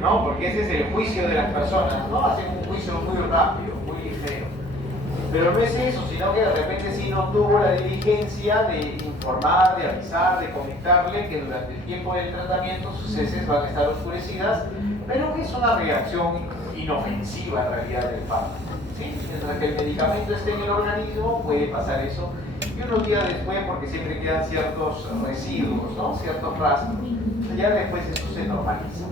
¿no? Porque ese es el juicio de las personas, ¿no? Hacen un juicio muy rápido, muy ligero. Pero no es eso, sino que de repente sí no tuvo la diligencia de informar, de avisar, de comentarle que durante el tiempo del tratamiento sus heces van a estar oscurecidas, pero que es una reacción inofensiva en realidad del fármaco. ¿Sí? Mientras que el medicamento esté en el organismo, puede pasar eso. Y unos días después, porque siempre quedan ciertos residuos, ¿no?, ciertos rastros, ya después eso se normaliza.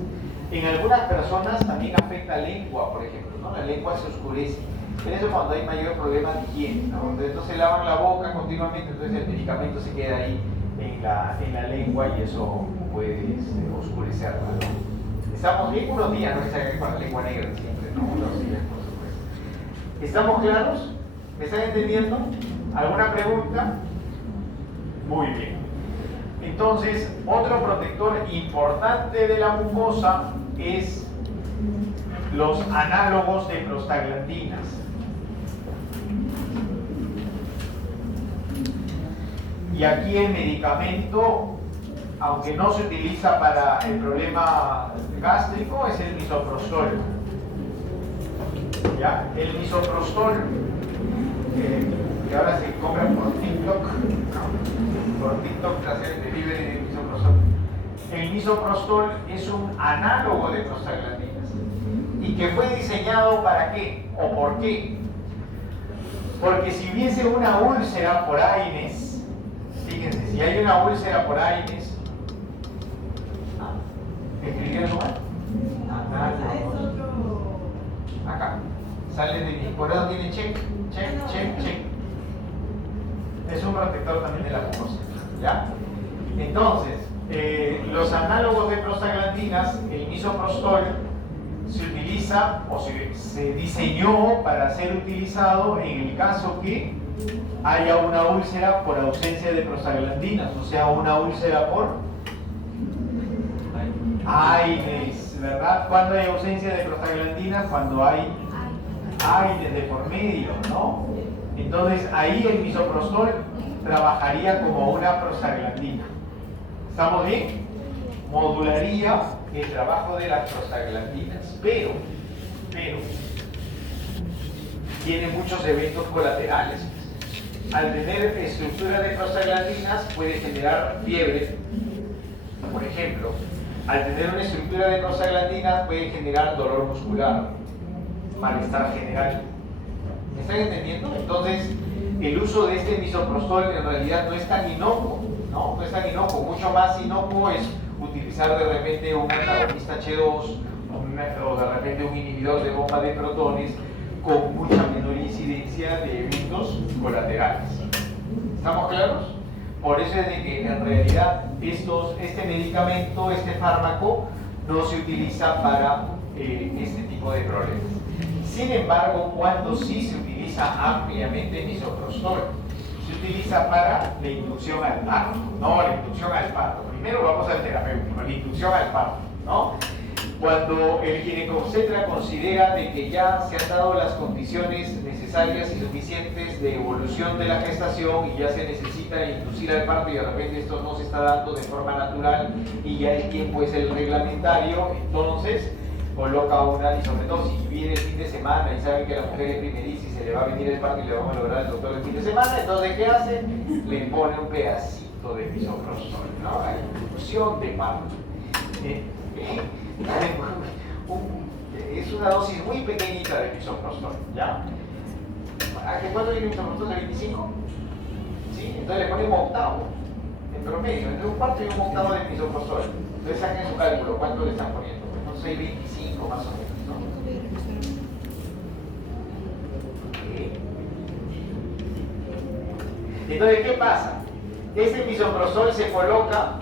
En algunas personas también afecta la lengua, por ejemplo, ¿no? La lengua se oscurece. Pero eso cuando hay mayor problema de higiene, ¿no? Entonces no se lavan la boca continuamente, entonces el medicamento se queda ahí en la lengua y eso puede oscurecerla, ¿no? Estamos bien unos días, no está con la lengua negra siempre, ¿no? Unos días, por supuesto. ¿Estamos claros? ¿Me están entendiendo? ¿Alguna pregunta? Muy bien. Entonces, otro protector importante de la mucosa es los análogos de prostaglandinas. Y aquí el medicamento, aunque no se utiliza para el problema gástrico, es el misoprostol. ¿Ya? El misoprostol, que ahora se compra por TikTok, ¿no? Por TikTok hacer el delivery de misoprostol. El misoprostol es un análogo de prostaglandinas. ¿Y que fue diseñado para qué? ¿O por qué? Porque si hubiese una úlcera por AINES, fíjense, si hay una úlcera por AINES, ¿escribieron mal? Acá, sale de mi, por eso tiene check. Es un protector también de la mucosa, ¿ya? Entonces, Los análogos de prostaglandinas, el misoprostol, se utiliza o se diseñó para ser utilizado en el caso que haya una úlcera por ausencia de prostaglandinas, o sea, una úlcera por AINES, ¿verdad? ¿Cuándo hay ausencia de prostaglandinas? Cuando hay AINES de por medio, ¿no? Entonces ahí el misoprostol trabajaría como una prostaglandina. ¿Estamos bien? Modularía el trabajo de las prostaglandinas, pero tiene muchos eventos colaterales. Al tener estructura de prostaglandinas puede generar fiebre, por ejemplo. Al tener una estructura de prostaglandinas puede generar dolor muscular, malestar general. ¿Me están entendiendo? Entonces, el uso de este misoprostol en realidad no es tan inocuo, ¿no? No es tan inocuo. Mucho más inocuo es utilizar de repente un antagonista H2 o de repente un inhibidor de bomba de protones con mucha menor incidencia de eventos colaterales. ¿Estamos claros? Por eso es de que en realidad este medicamento, este fármaco, no se utiliza para este tipo de problemas. Sin embargo, cuando sí se utiliza ampliamente misoprostol, se utiliza para la inducción al parto, no la inducción al parto. Primero vamos al terapéutico, la inducción al parto, ¿no? Cuando el ginecobstetra considera de que ya se han dado las condiciones necesarias y suficientes de evolución de la gestación y ya se necesita inducir al parto y de repente esto no se está dando de forma natural y ya el tiempo es el reglamentario, entonces coloca una, y sobre todo si viene el fin de semana y sabe que la mujer es primeriza y se le va a venir el parto y le vamos a lograr el doctor el fin de semana, entonces ¿qué hace? Le pone un pedacito de misoprostol, ¿no? La inducción de parto. Es una dosis muy pequeñita de misoprostol, ¿ya? ¿A qué cuánto viene el misoprostol? ¿De 25? ¿Sí? Entonces le pone un octavo, en promedio, entre un cuarto y un octavo de misoprostol. Entonces saquen su cálculo, ¿cuánto le están poniendo? No sé, 25 más o menos, ¿no? Entonces, ¿qué pasa? Ese misoprostol se coloca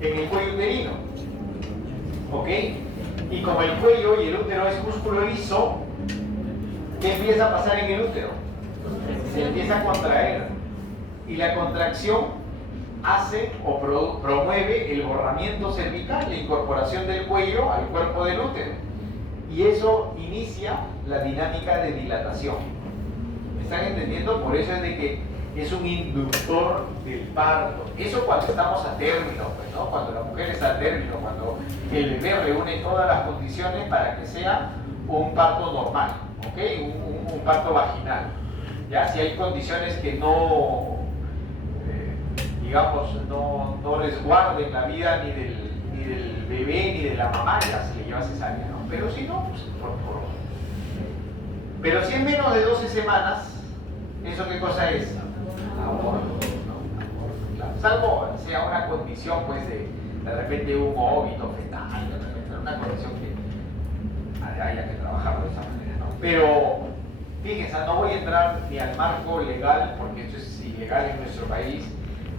en el cuello uterino, ¿ok? Y como el cuello y el útero es músculo liso, ¿qué empieza a pasar en el útero? Se empieza a contraer. Y la contracción hace o promueve el borramiento cervical, la incorporación del cuello al cuerpo del útero. Y eso inicia la dinámica de dilatación. ¿Me están entendiendo? Por eso es de que es un inductor del parto. Eso cuando estamos a término, pues, ¿no? Cuando la mujer está a término, cuando el bebé reúne todas las condiciones para que sea un parto normal, ¿ok? Un parto vaginal. Ya, si hay condiciones que no, digamos, no resguarden la vida ni del bebé ni de la mamá, ya se le lleva cesárea, ¿no? Pero si no, pues Pero si en menos de 12 semanas, ¿eso qué cosa es? Aborto, ¿no? Aborto, claro. Salvo sea una condición, pues, de repente un óbito fetal, de repente una condición que haya que trabajarlo de esa manera, ¿no? Pero, fíjense, no voy a entrar ni al marco legal, porque esto es ilegal en nuestro país,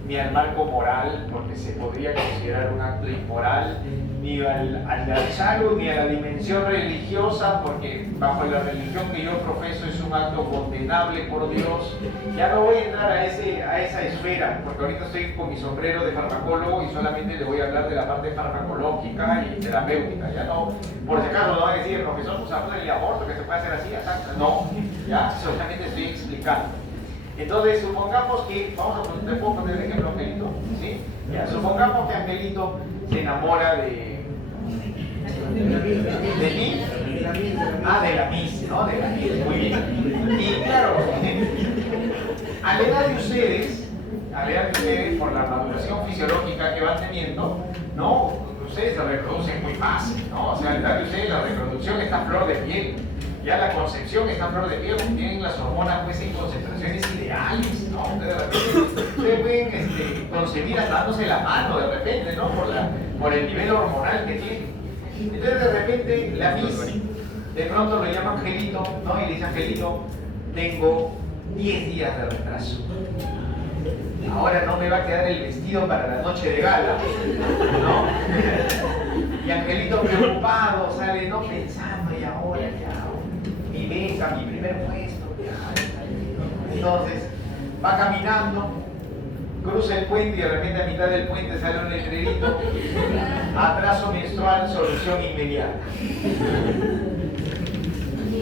ni al marco moral, porque se podría considerar un acto inmoral, ni al salud, ni a la dimensión religiosa, porque bajo la religión que yo profeso es un acto condenable por Dios. Ya no voy a entrar a esa esfera, porque ahorita estoy con mi sombrero de farmacólogo y solamente le voy a hablar de la parte farmacológica y terapéutica. Ya no, por si acaso no van a decir, profesor, pues habla del aborto, que se puede hacer así, exacto. No, ya solamente estoy explicando. Entonces, supongamos que, ¿te puedo poner el ejemplo, Angelito? ¿Sí? Ya, supongamos que Angelito se enamora de mí. Ah, de la Miss, ¿no? De la Miss, muy bien. Y claro, a la edad de ustedes, por la maduración fisiológica que van teniendo, ¿no? Ustedes se reproducen muy fácil, ¿no? O sea, a la edad de ustedes la reproducción está a flor de piel. Ya la concepción está a flor de piel, tienen las hormonas pues en concentraciones ideales, ¿no? De repente ustedes pueden concebir hasta dándose la mano de repente, ¿no? Por el nivel hormonal que tienen. Entonces de repente la Miss de pronto lo llama Angelito, ¿no? Y le dice, Angelito, tengo 10 días de retraso. ahora no me va a quedar el vestido para la noche de gala, ¿no? Y Angelito preocupado sale, no, pensando, y ahora ya, mi beca, mi primer puesto, ya. Entonces, va caminando, cruza el puente y de repente a mitad del puente sale un letrerito: atraso menstrual, solución inmediata.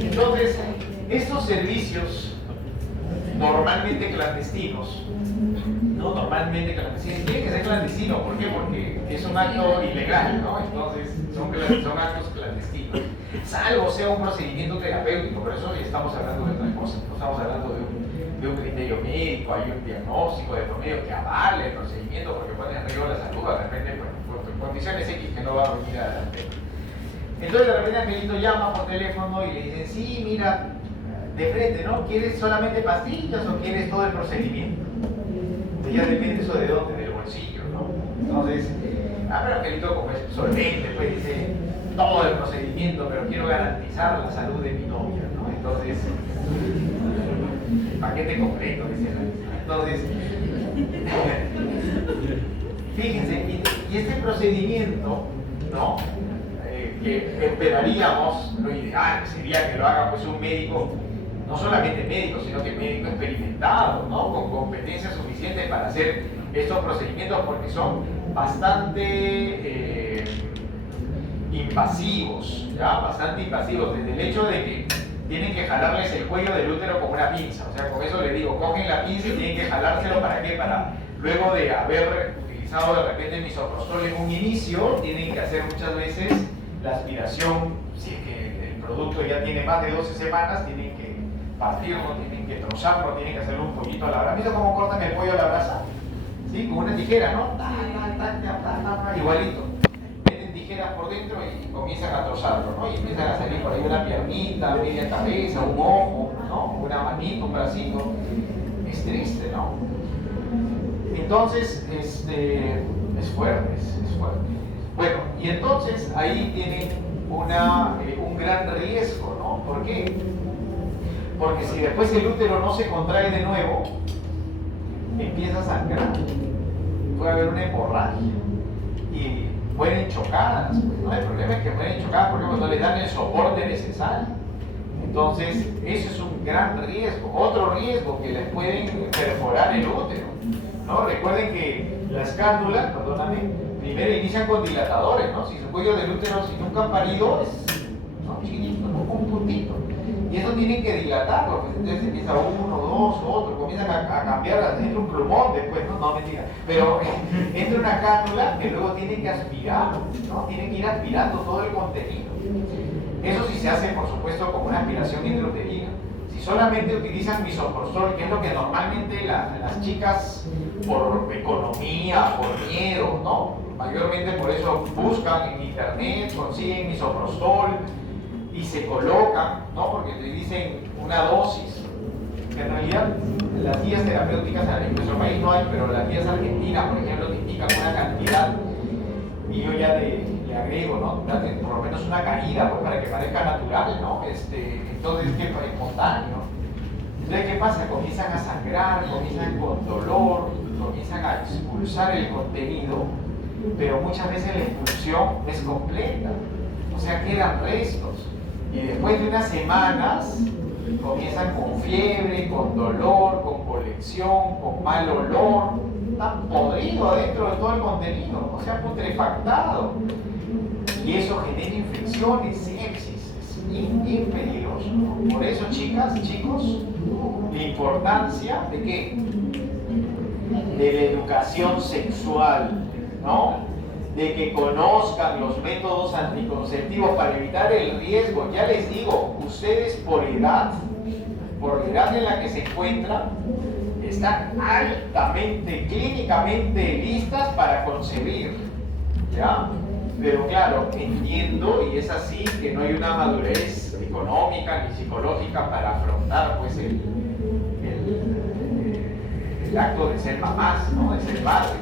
Entonces, estos servicios normalmente clandestinos, no normalmente clandestinos, tienen que ser clandestinos. ¿Por qué? Porque es un acto ilegal, ¿no? Entonces son actos clandestinos, salvo sea un procedimiento terapéutico, pero eso ya estamos hablando de otra cosa. No estamos hablando de un criterio médico, hay un diagnóstico de promedio que avale el procedimiento porque pone en riesgo la salud, de repente, bueno, por condiciones X que no va a venir adelante. Entonces de repente Angelito llama por teléfono y le dicen: sí, mira, de frente, ¿no? ¿Quieres solamente pastillas o quieres todo el procedimiento? Entonces ya depende eso de dónde, del bolsillo, ¿no? Entonces, pero Angelito, como es solvente, pues dice: todo el procedimiento, pero quiero garantizar la salud de mi novia, ¿no? Entonces, paquete completo, dice. Entonces, fíjense, y este procedimiento, ¿no? Que esperaríamos, lo ideal sería que lo haga pues un médico, no solamente médico, sino que médico experimentado, ¿no? Con competencia suficiente para hacer estos procedimientos, porque son bastante invasivos, ¿ya? Bastante invasivos, desde el hecho de que tienen que jalarles el cuello del útero con una pinza. O sea, con eso les digo, cogen la pinza y tienen que jalárselo. ¿Para qué? Para, luego de haber utilizado de repente misoprostol en un inicio, tienen que hacer muchas veces la aspiración. Si es que el producto ya tiene más de 12 semanas, tienen que partirlo, tienen que trozarlo, tienen que hacerle un pollito a la brasa. ¿Visto cómo cortan el pollo a la brasa? ¿Sí? Con una tijera, ¿no? Igualito. Meten tijeras por dentro y comienzan a trozarlo, ¿no? Y empiezan a salir por ahí una piernita, media cabeza, un ojo, ¿no? Una manita, un bracito. Es triste, ¿no? Entonces, es fuerte, es fuerte. Bueno, y entonces ahí tienen un gran riesgo, ¿no? ¿Por qué? Porque si después el útero no se contrae de nuevo, empieza a sangrar, puede haber una hemorragia y mueren chocadas, pues, ¿no? El problema es que mueren chocadas porque no les dan el soporte necesario. Entonces, eso es un gran riesgo. Otro riesgo, que les pueden perforar el útero, ¿no? Recuerden que las cándulas, perdóname, primero inician con dilatadores, ¿no? Si su cuello del útero, si nunca han parido, son chiquititos, ¿no? Un puntito. Y eso tienen que dilatarlo, pues entonces empieza uno, dos, otro, comienzan a cambiar, entra un plumón después, no mentira, pero entra una cánula que luego tienen que aspirar, ¿no? Tienen que ir aspirando todo el contenido. Eso sí se hace, por supuesto, como una aspiración intrauterina. Si solamente utilizan misoprostol, que es lo que normalmente las chicas, por economía, por miedo, ¿no? Mayormente por eso buscan en internet, consiguen misoprostol y se colocan, ¿no? Porque te dicen una dosis, que en realidad las guías terapéuticas en nuestro país no hay, pero las guías argentinas, por ejemplo, te indican una cantidad y yo ya le agrego, ¿no? Date por lo menos una caída, pues, para que parezca natural, ¿no? Entonces, ¿qué pasa? Espontáneo. Entonces, ¿qué pasa? Comienzan a sangrar, comienzan con dolor, comienzan a expulsar el contenido, pero muchas veces la expulsión es completa, o sea, quedan restos. Y después de unas semanas comienzan con fiebre, con dolor, con colección, con mal olor, están podridos dentro de todo el contenido, o sea, putrefactado. Y eso genera infecciones, sepsis, es bien peligroso, ¿no? Por eso, chicas, chicos, la importancia de ¿qué? De la educación sexual, ¿no? De que conozcan los métodos anticonceptivos para evitar el riesgo. Ya les digo, ustedes por edad en la que se encuentran, están altamente, clínicamente listas para concebir, ¿ya? Pero claro, entiendo, y es así, que no hay una madurez económica ni psicológica para afrontar pues el acto de ser mamás, ¿no? De ser padres.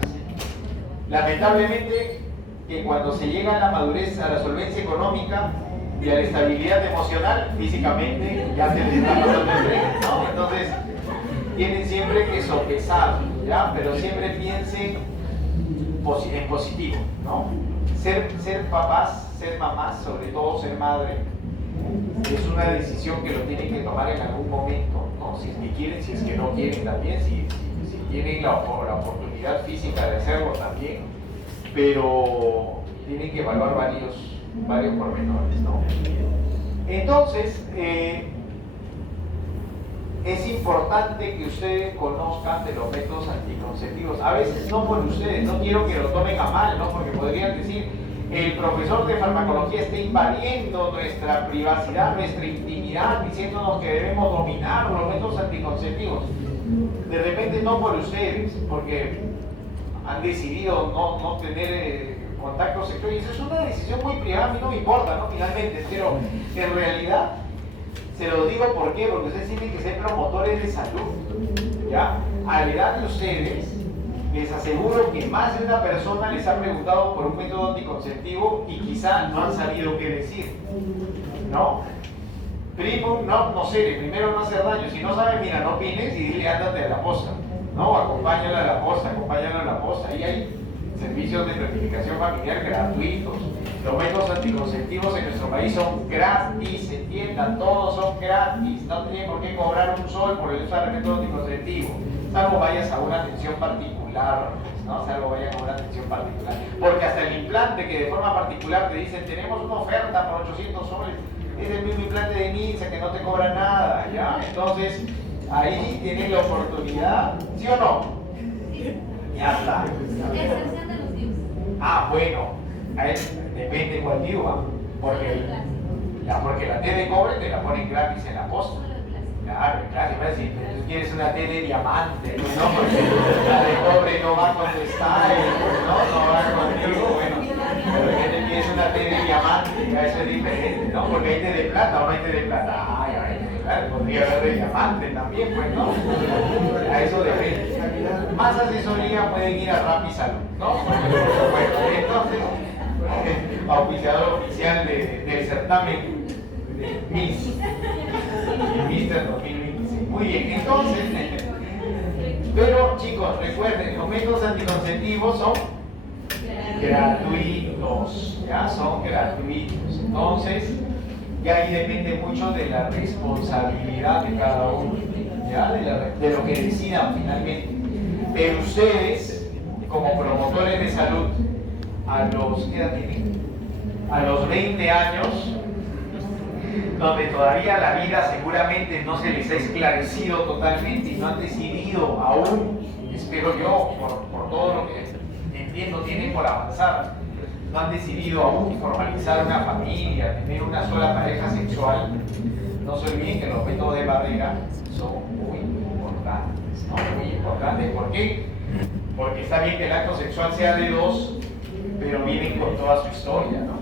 Lamentablemente, que cuando se llega a la madurez, a la solvencia económica y a la estabilidad emocional, físicamente ya se les está pasando el tren, ¿no? Entonces, tienen siempre que sopesar, ¿ya? Pero siempre piensen en positivo, ¿no? Ser papás, ser mamás, sobre todo ser madre, es una decisión que lo tienen que tomar en algún momento, ¿no? Si es que quieren, si es que no quieren también, si tienen la oportunidad física de hacerlo también, pero tienen que evaluar varios pormenores, ¿no? Entonces, es importante que ustedes conozcan de los métodos anticonceptivos. A veces no por ustedes, no quiero que lo tomen a mal, ¿no? Porque podrían decir, el profesor de farmacología está invadiendo nuestra privacidad, nuestra intimidad, diciéndonos que debemos dominar los métodos anticonceptivos. De repente no por ustedes, porque han decidido no tener contacto sexual, y eso es una decisión muy privada, a mí no me importa, ¿no? Finalmente, pero en realidad, se lo digo ¿por qué? Porque ustedes tienen que ser promotores de salud, ¿ya? A la edad de ustedes, les aseguro que más de una persona les ha preguntado por un método anticonceptivo y quizá no han sabido qué decir, ¿no? Primo, no sé, primero no hacer daño, si no sabes, mira, no opines y dile ándate a la posta, ¿no? Acompáñala a la posta, ahí hay servicios de planificación familiar gratuitos. Los métodos anticonceptivos en nuestro país son gratis, entiendan, todos son gratis, no tienen por qué cobrar un sol por el usar el método anticonceptivo, salvo vayas a una atención particular, ¿no? Salvo vayas a una atención particular, porque hasta el implante que de forma particular te dicen, tenemos una oferta por 800 soles, es el mismo implante de Nilsa que no te cobra nada, ¿ya? Entonces, ahí tienes la oportunidad, ¿sí o no? Ya está. Excepción de los DIUs. Ah, bueno, depende cuál DIU, porque la T de cobre te la ponen gratis en la posta. Claro, claro, va a decir, tú quieres una T de diamante, ¿no? Porque la de cobre no va cuando está, no va contigo, bueno, de repente tienes una T de diamante, ya eso es diferente, ¿no? Porque hay T de plata o no hay T de plata, hay T de plata, podría haber de diamante también, pues, ¿no? A eso depende. Más asesoría pueden ir a Rapisalud, ¿no? Bueno, entonces, auspiciador oficial del certamen de Miss Mister 2026. Muy bien, entonces, pero chicos, recuerden, los métodos anticonceptivos son gratuitos, ya son gratuitos. Entonces, ya ahí depende mucho de la responsabilidad de cada uno, ya de lo que decidan finalmente. Pero ustedes, como promotores de salud, ¿qué edad tienen? A los 20 años, donde todavía la vida seguramente no se les ha esclarecido totalmente y no han decidido aún, espero yo, por todo lo que entiendo tienen por avanzar, no han decidido aún formalizar una familia, tener una sola pareja sexual, no se olviden que los métodos de barrera son muy importantes, ¿no? Muy importantes. ¿Por qué? Porque está bien que el acto sexual sea de dos, pero vienen con toda su historia, ¿no?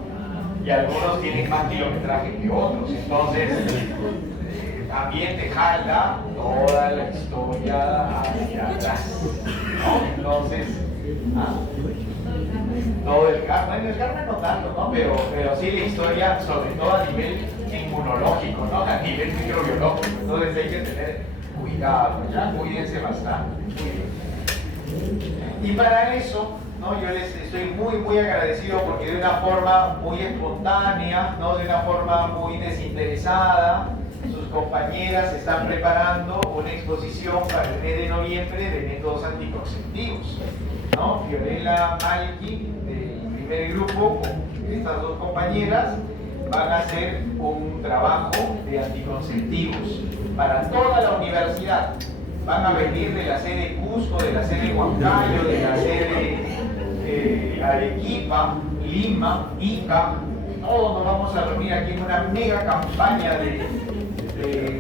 Y algunos tienen más kilometraje que otros, entonces también te jala toda la historia hacia atrás, ¿no? Entonces, todo el karma, bueno, el karma no tanto, ¿no? Pero sí la historia, sobre todo a nivel inmunológico, ¿no? A nivel microbiológico, entonces hay que tener cuidado, ya, cuídense bastante. Y para eso, ¿no? Yo les estoy muy agradecido porque de una forma muy espontánea, ¿no? De una forma muy desinteresada, sus compañeras están preparando una exposición para el mes de noviembre de métodos anticonceptivos, ¿no? Fiorella Malki, del primer grupo, con estas dos compañeras, van a hacer un trabajo de anticonceptivos para toda la universidad. Van a venir de la sede Cusco, de la sede Huancayo, de la sede Arequipa, Lima, Ica. Todos nos vamos a reunir aquí en una mega campaña de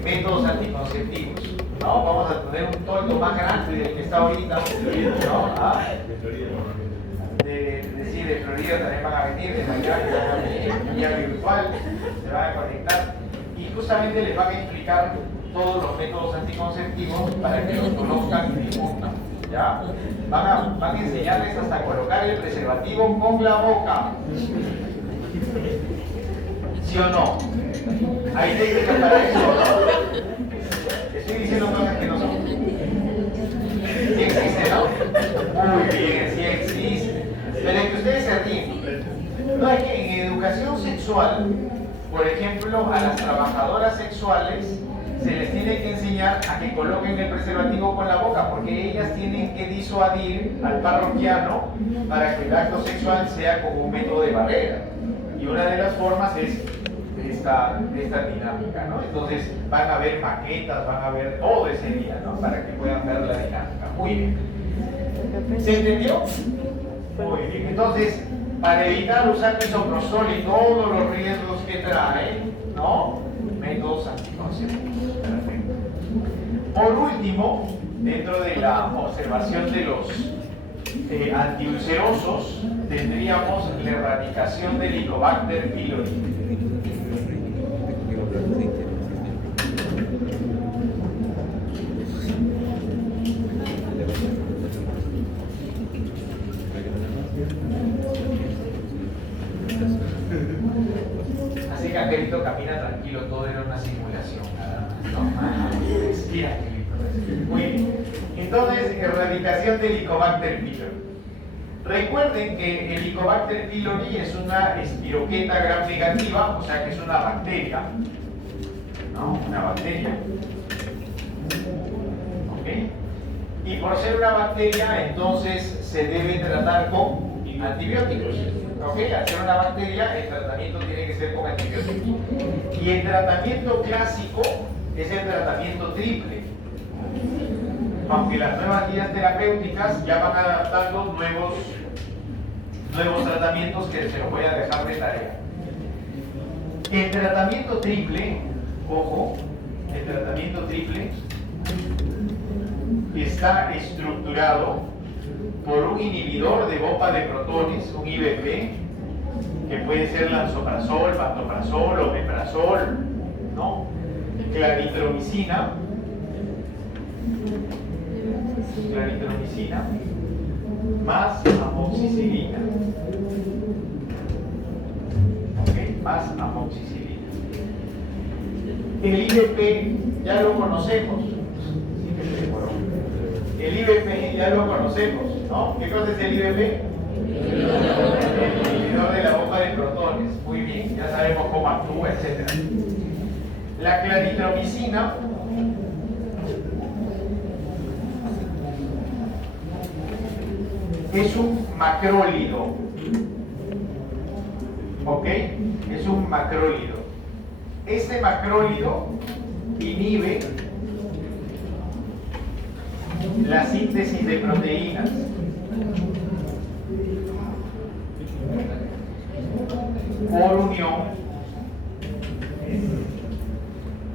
métodos anticonceptivos, ¿no? Vamos a tener un toldo más grande del que está ahorita, ¿no? De Florida también van a venir, de Miami, vía virtual, se van a conectar y justamente les van a explicar todos los métodos anticonceptivos para que los conozcan y difundan, ¿ya? Van a enseñarles hasta colocar el preservativo con la boca, ¿sí o no? ¿Hay técnicas para eso o no? Estoy diciendo cosas que no son. Muy bien, sí existe. Pero es que ustedes se ríen. No, es que en educación sexual, por ejemplo, a las trabajadoras sexuales se les tiene que enseñar a que coloquen el preservativo con la boca, porque ellas tienen que disuadir al parroquiano para que el acto sexual sea como un método de barrera. Y una de las formas es esta dinámica, ¿no? Entonces van a ver maquetas, van a ver todo ese día, ¿no? Para que puedan ver la dinámica. Muy bien. ¿Se entendió? Muy bien. Entonces, para evitar usar misoprostol y todos los riesgos que trae, ¿no? Métodos anticonceptivos. Perfecto. Por último, dentro de la observación de los antiulcerosos, tendríamos la erradicación del Helicobacter pylori. Así que Angelito camina tranquilo, todo era una simulación, nada más, ¿no? Respira, Angelito, respira. Muy bien. Entonces, erradicación del Helicobacter pylori. Recuerden que el Helicobacter pylori es una espiroqueta gram negativa, o sea que es una bacteria, ¿no? Una bacteria. ¿Ok? Y por ser una bacteria, entonces se debe tratar con antibióticos. ¿Ok? Al ser una bacteria, el tratamiento tiene que ser con antibióticos. Y el tratamiento clásico es el tratamiento triple. Aunque las nuevas guías terapéuticas ya van adaptando nuevos tratamientos que se los voy a dejar de tarea. El tratamiento triple, ojo, el tratamiento triple está estructurado por un inhibidor de bomba de protones, un IBP, que puede ser lansoprazol, pantoprazol, omeprazol, ¿no? Claritromicina, más amoxicilina. ¿Ok? Más amoxicilina. El IBP ya lo conocemos. El IBP ya lo conocemos, ¿no? ¿Qué cosa es el IBP? El inhibidor de la bomba de protones. Muy bien, ya sabemos cómo actúa, etc. La claritromicina es un macrólido. ¿Ok? Es un macrólido. Este macrólido inhibe la síntesis de proteínas. Por unión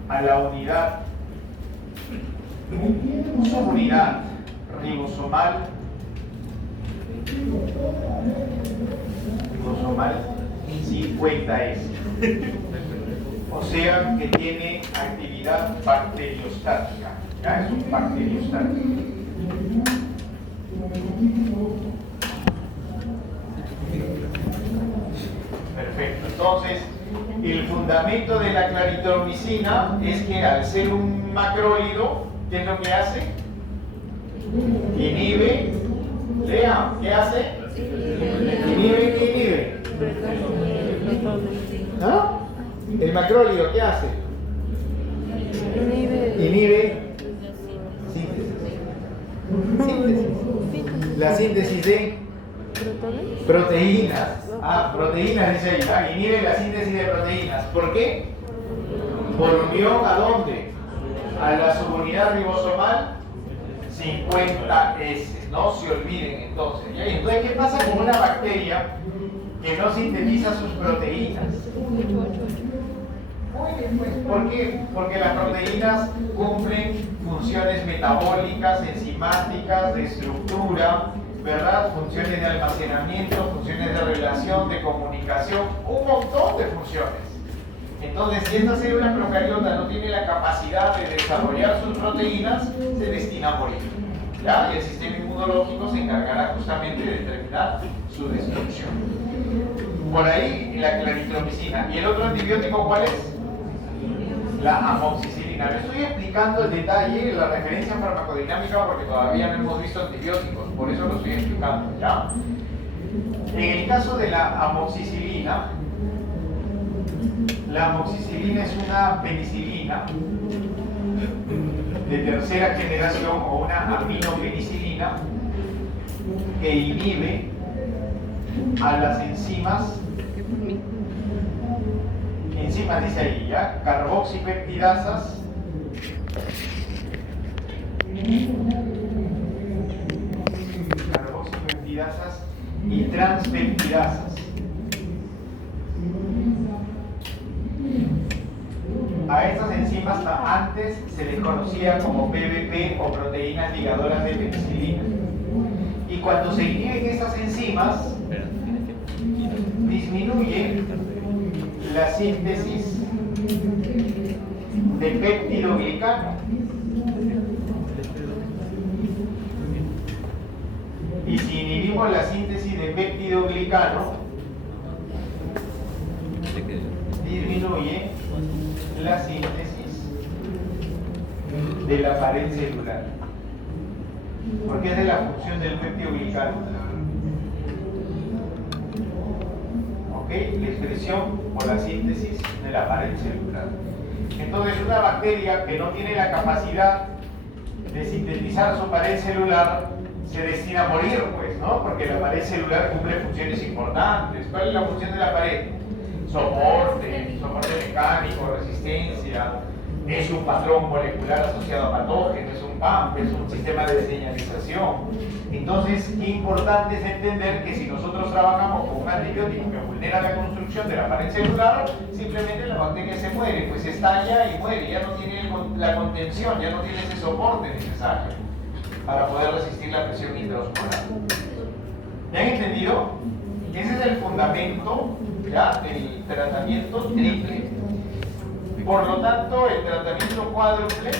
a la unidad, subunidad ribosomal 50S. O sea que tiene actividad bacteriostática. Ya es un bacteriostático. Perfecto. Entonces, el fundamento de la claritromicina es que al ser un macrólido, ¿qué es lo que hace? Inhibe. Lea, ¿qué hace? Inhibe, ¿qué inhibe? ¿No? El macrólido, ¿qué hace? Inhibe síntesis. La síntesis de proteínas. Proteínas dice ahí. Inhibe la síntesis de proteínas. ¿Por qué? Por unión ¿a dónde? A la subunidad ribosomal 50S. No se olviden entonces. ¿Ya? Entonces, ¿qué pasa con una bacteria que no sintetiza sus proteínas? ¿Por qué? Porque las proteínas cumplen funciones metabólicas, enzimáticas, de estructura, ¿verdad? Funciones de almacenamiento, funciones de relación, de comunicación, un montón de funciones. Entonces, si esta célula procariota no tiene la capacidad de desarrollar sus proteínas, se destina a morir. ¿Ya? Y el sistema inmunológico se encargará justamente de determinar su destrucción. Por ahí la claritromicina. ¿Y el otro antibiótico cuál es? La amoxicilina. final. Estoy explicando el detalle, la referencia farmacodinámica porque todavía no hemos visto antibióticos, por eso lo estoy explicando, ¿ya? En el caso de la amoxicilina es una penicilina de tercera generación o una aminopenicilina que inhibe a las enzimas dice ahí, ¿ya? Carboxipeptidasas y transpeptidasas. A estas enzimas antes se les conocía como PBP o proteínas ligadoras de penicilina. Y cuando se inhiben esas enzimas, disminuye la síntesis de péptidoglicano. Y si inhibimos la síntesis de péptidoglicano, disminuye la síntesis de la pared celular. Porque esa es la función del péptidoglicano. ¿Ok? La expresión o la síntesis de la pared celular. Entonces, una bacteria que no tiene la capacidad de sintetizar su pared celular se destina a morir, pues, ¿no? Porque la pared celular cumple funciones importantes. ¿Cuál es la función de la pared? Soporte mecánico, resistencia, es un patrón molecular asociado a patógenos, es un PAMP, es un sistema de señalización. Entonces, qué importante es entender que si nosotros trabajamos con un antibiótico que vulnera la construcción de la pared celular, simplemente la bacteria se muere, pues estalla y muere, ya no tiene la contención, ya no tiene ese soporte necesario para poder resistir la presión intraosmolar. ¿Me han entendido? Ese es el fundamento, ¿ya?, del tratamiento triple. Por lo tanto, el tratamiento cuádruple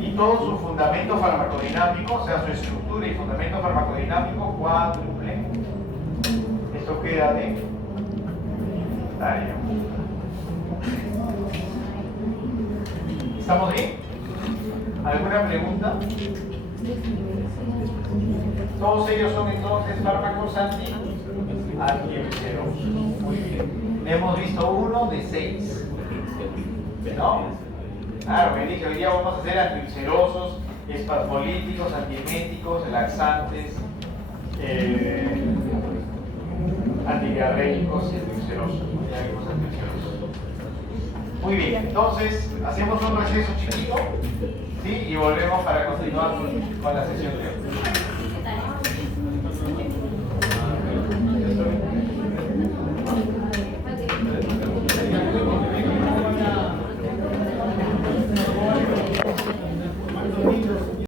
y todo su fundamento farmacodinámico, o sea, su estructura y fundamento farmacodinámico cuádruple, esto queda de tarea. ¿Estamos bien? ¿Alguna pregunta? Todos ellos son entonces fármacos antiulcerosos. Muy bien. Hemos visto uno de 6. ¿No? Claro, me dije, hoy día vamos a hacer antiulcerosos, espasmolíticos, antieméticos, laxantes, antidiarréicos y antiulcerosos. Ya vimos antiulcerosos. Muy bien, entonces hacemos un receso chiquito, ¿sí? Y volvemos para continuar con la sesión de hoy.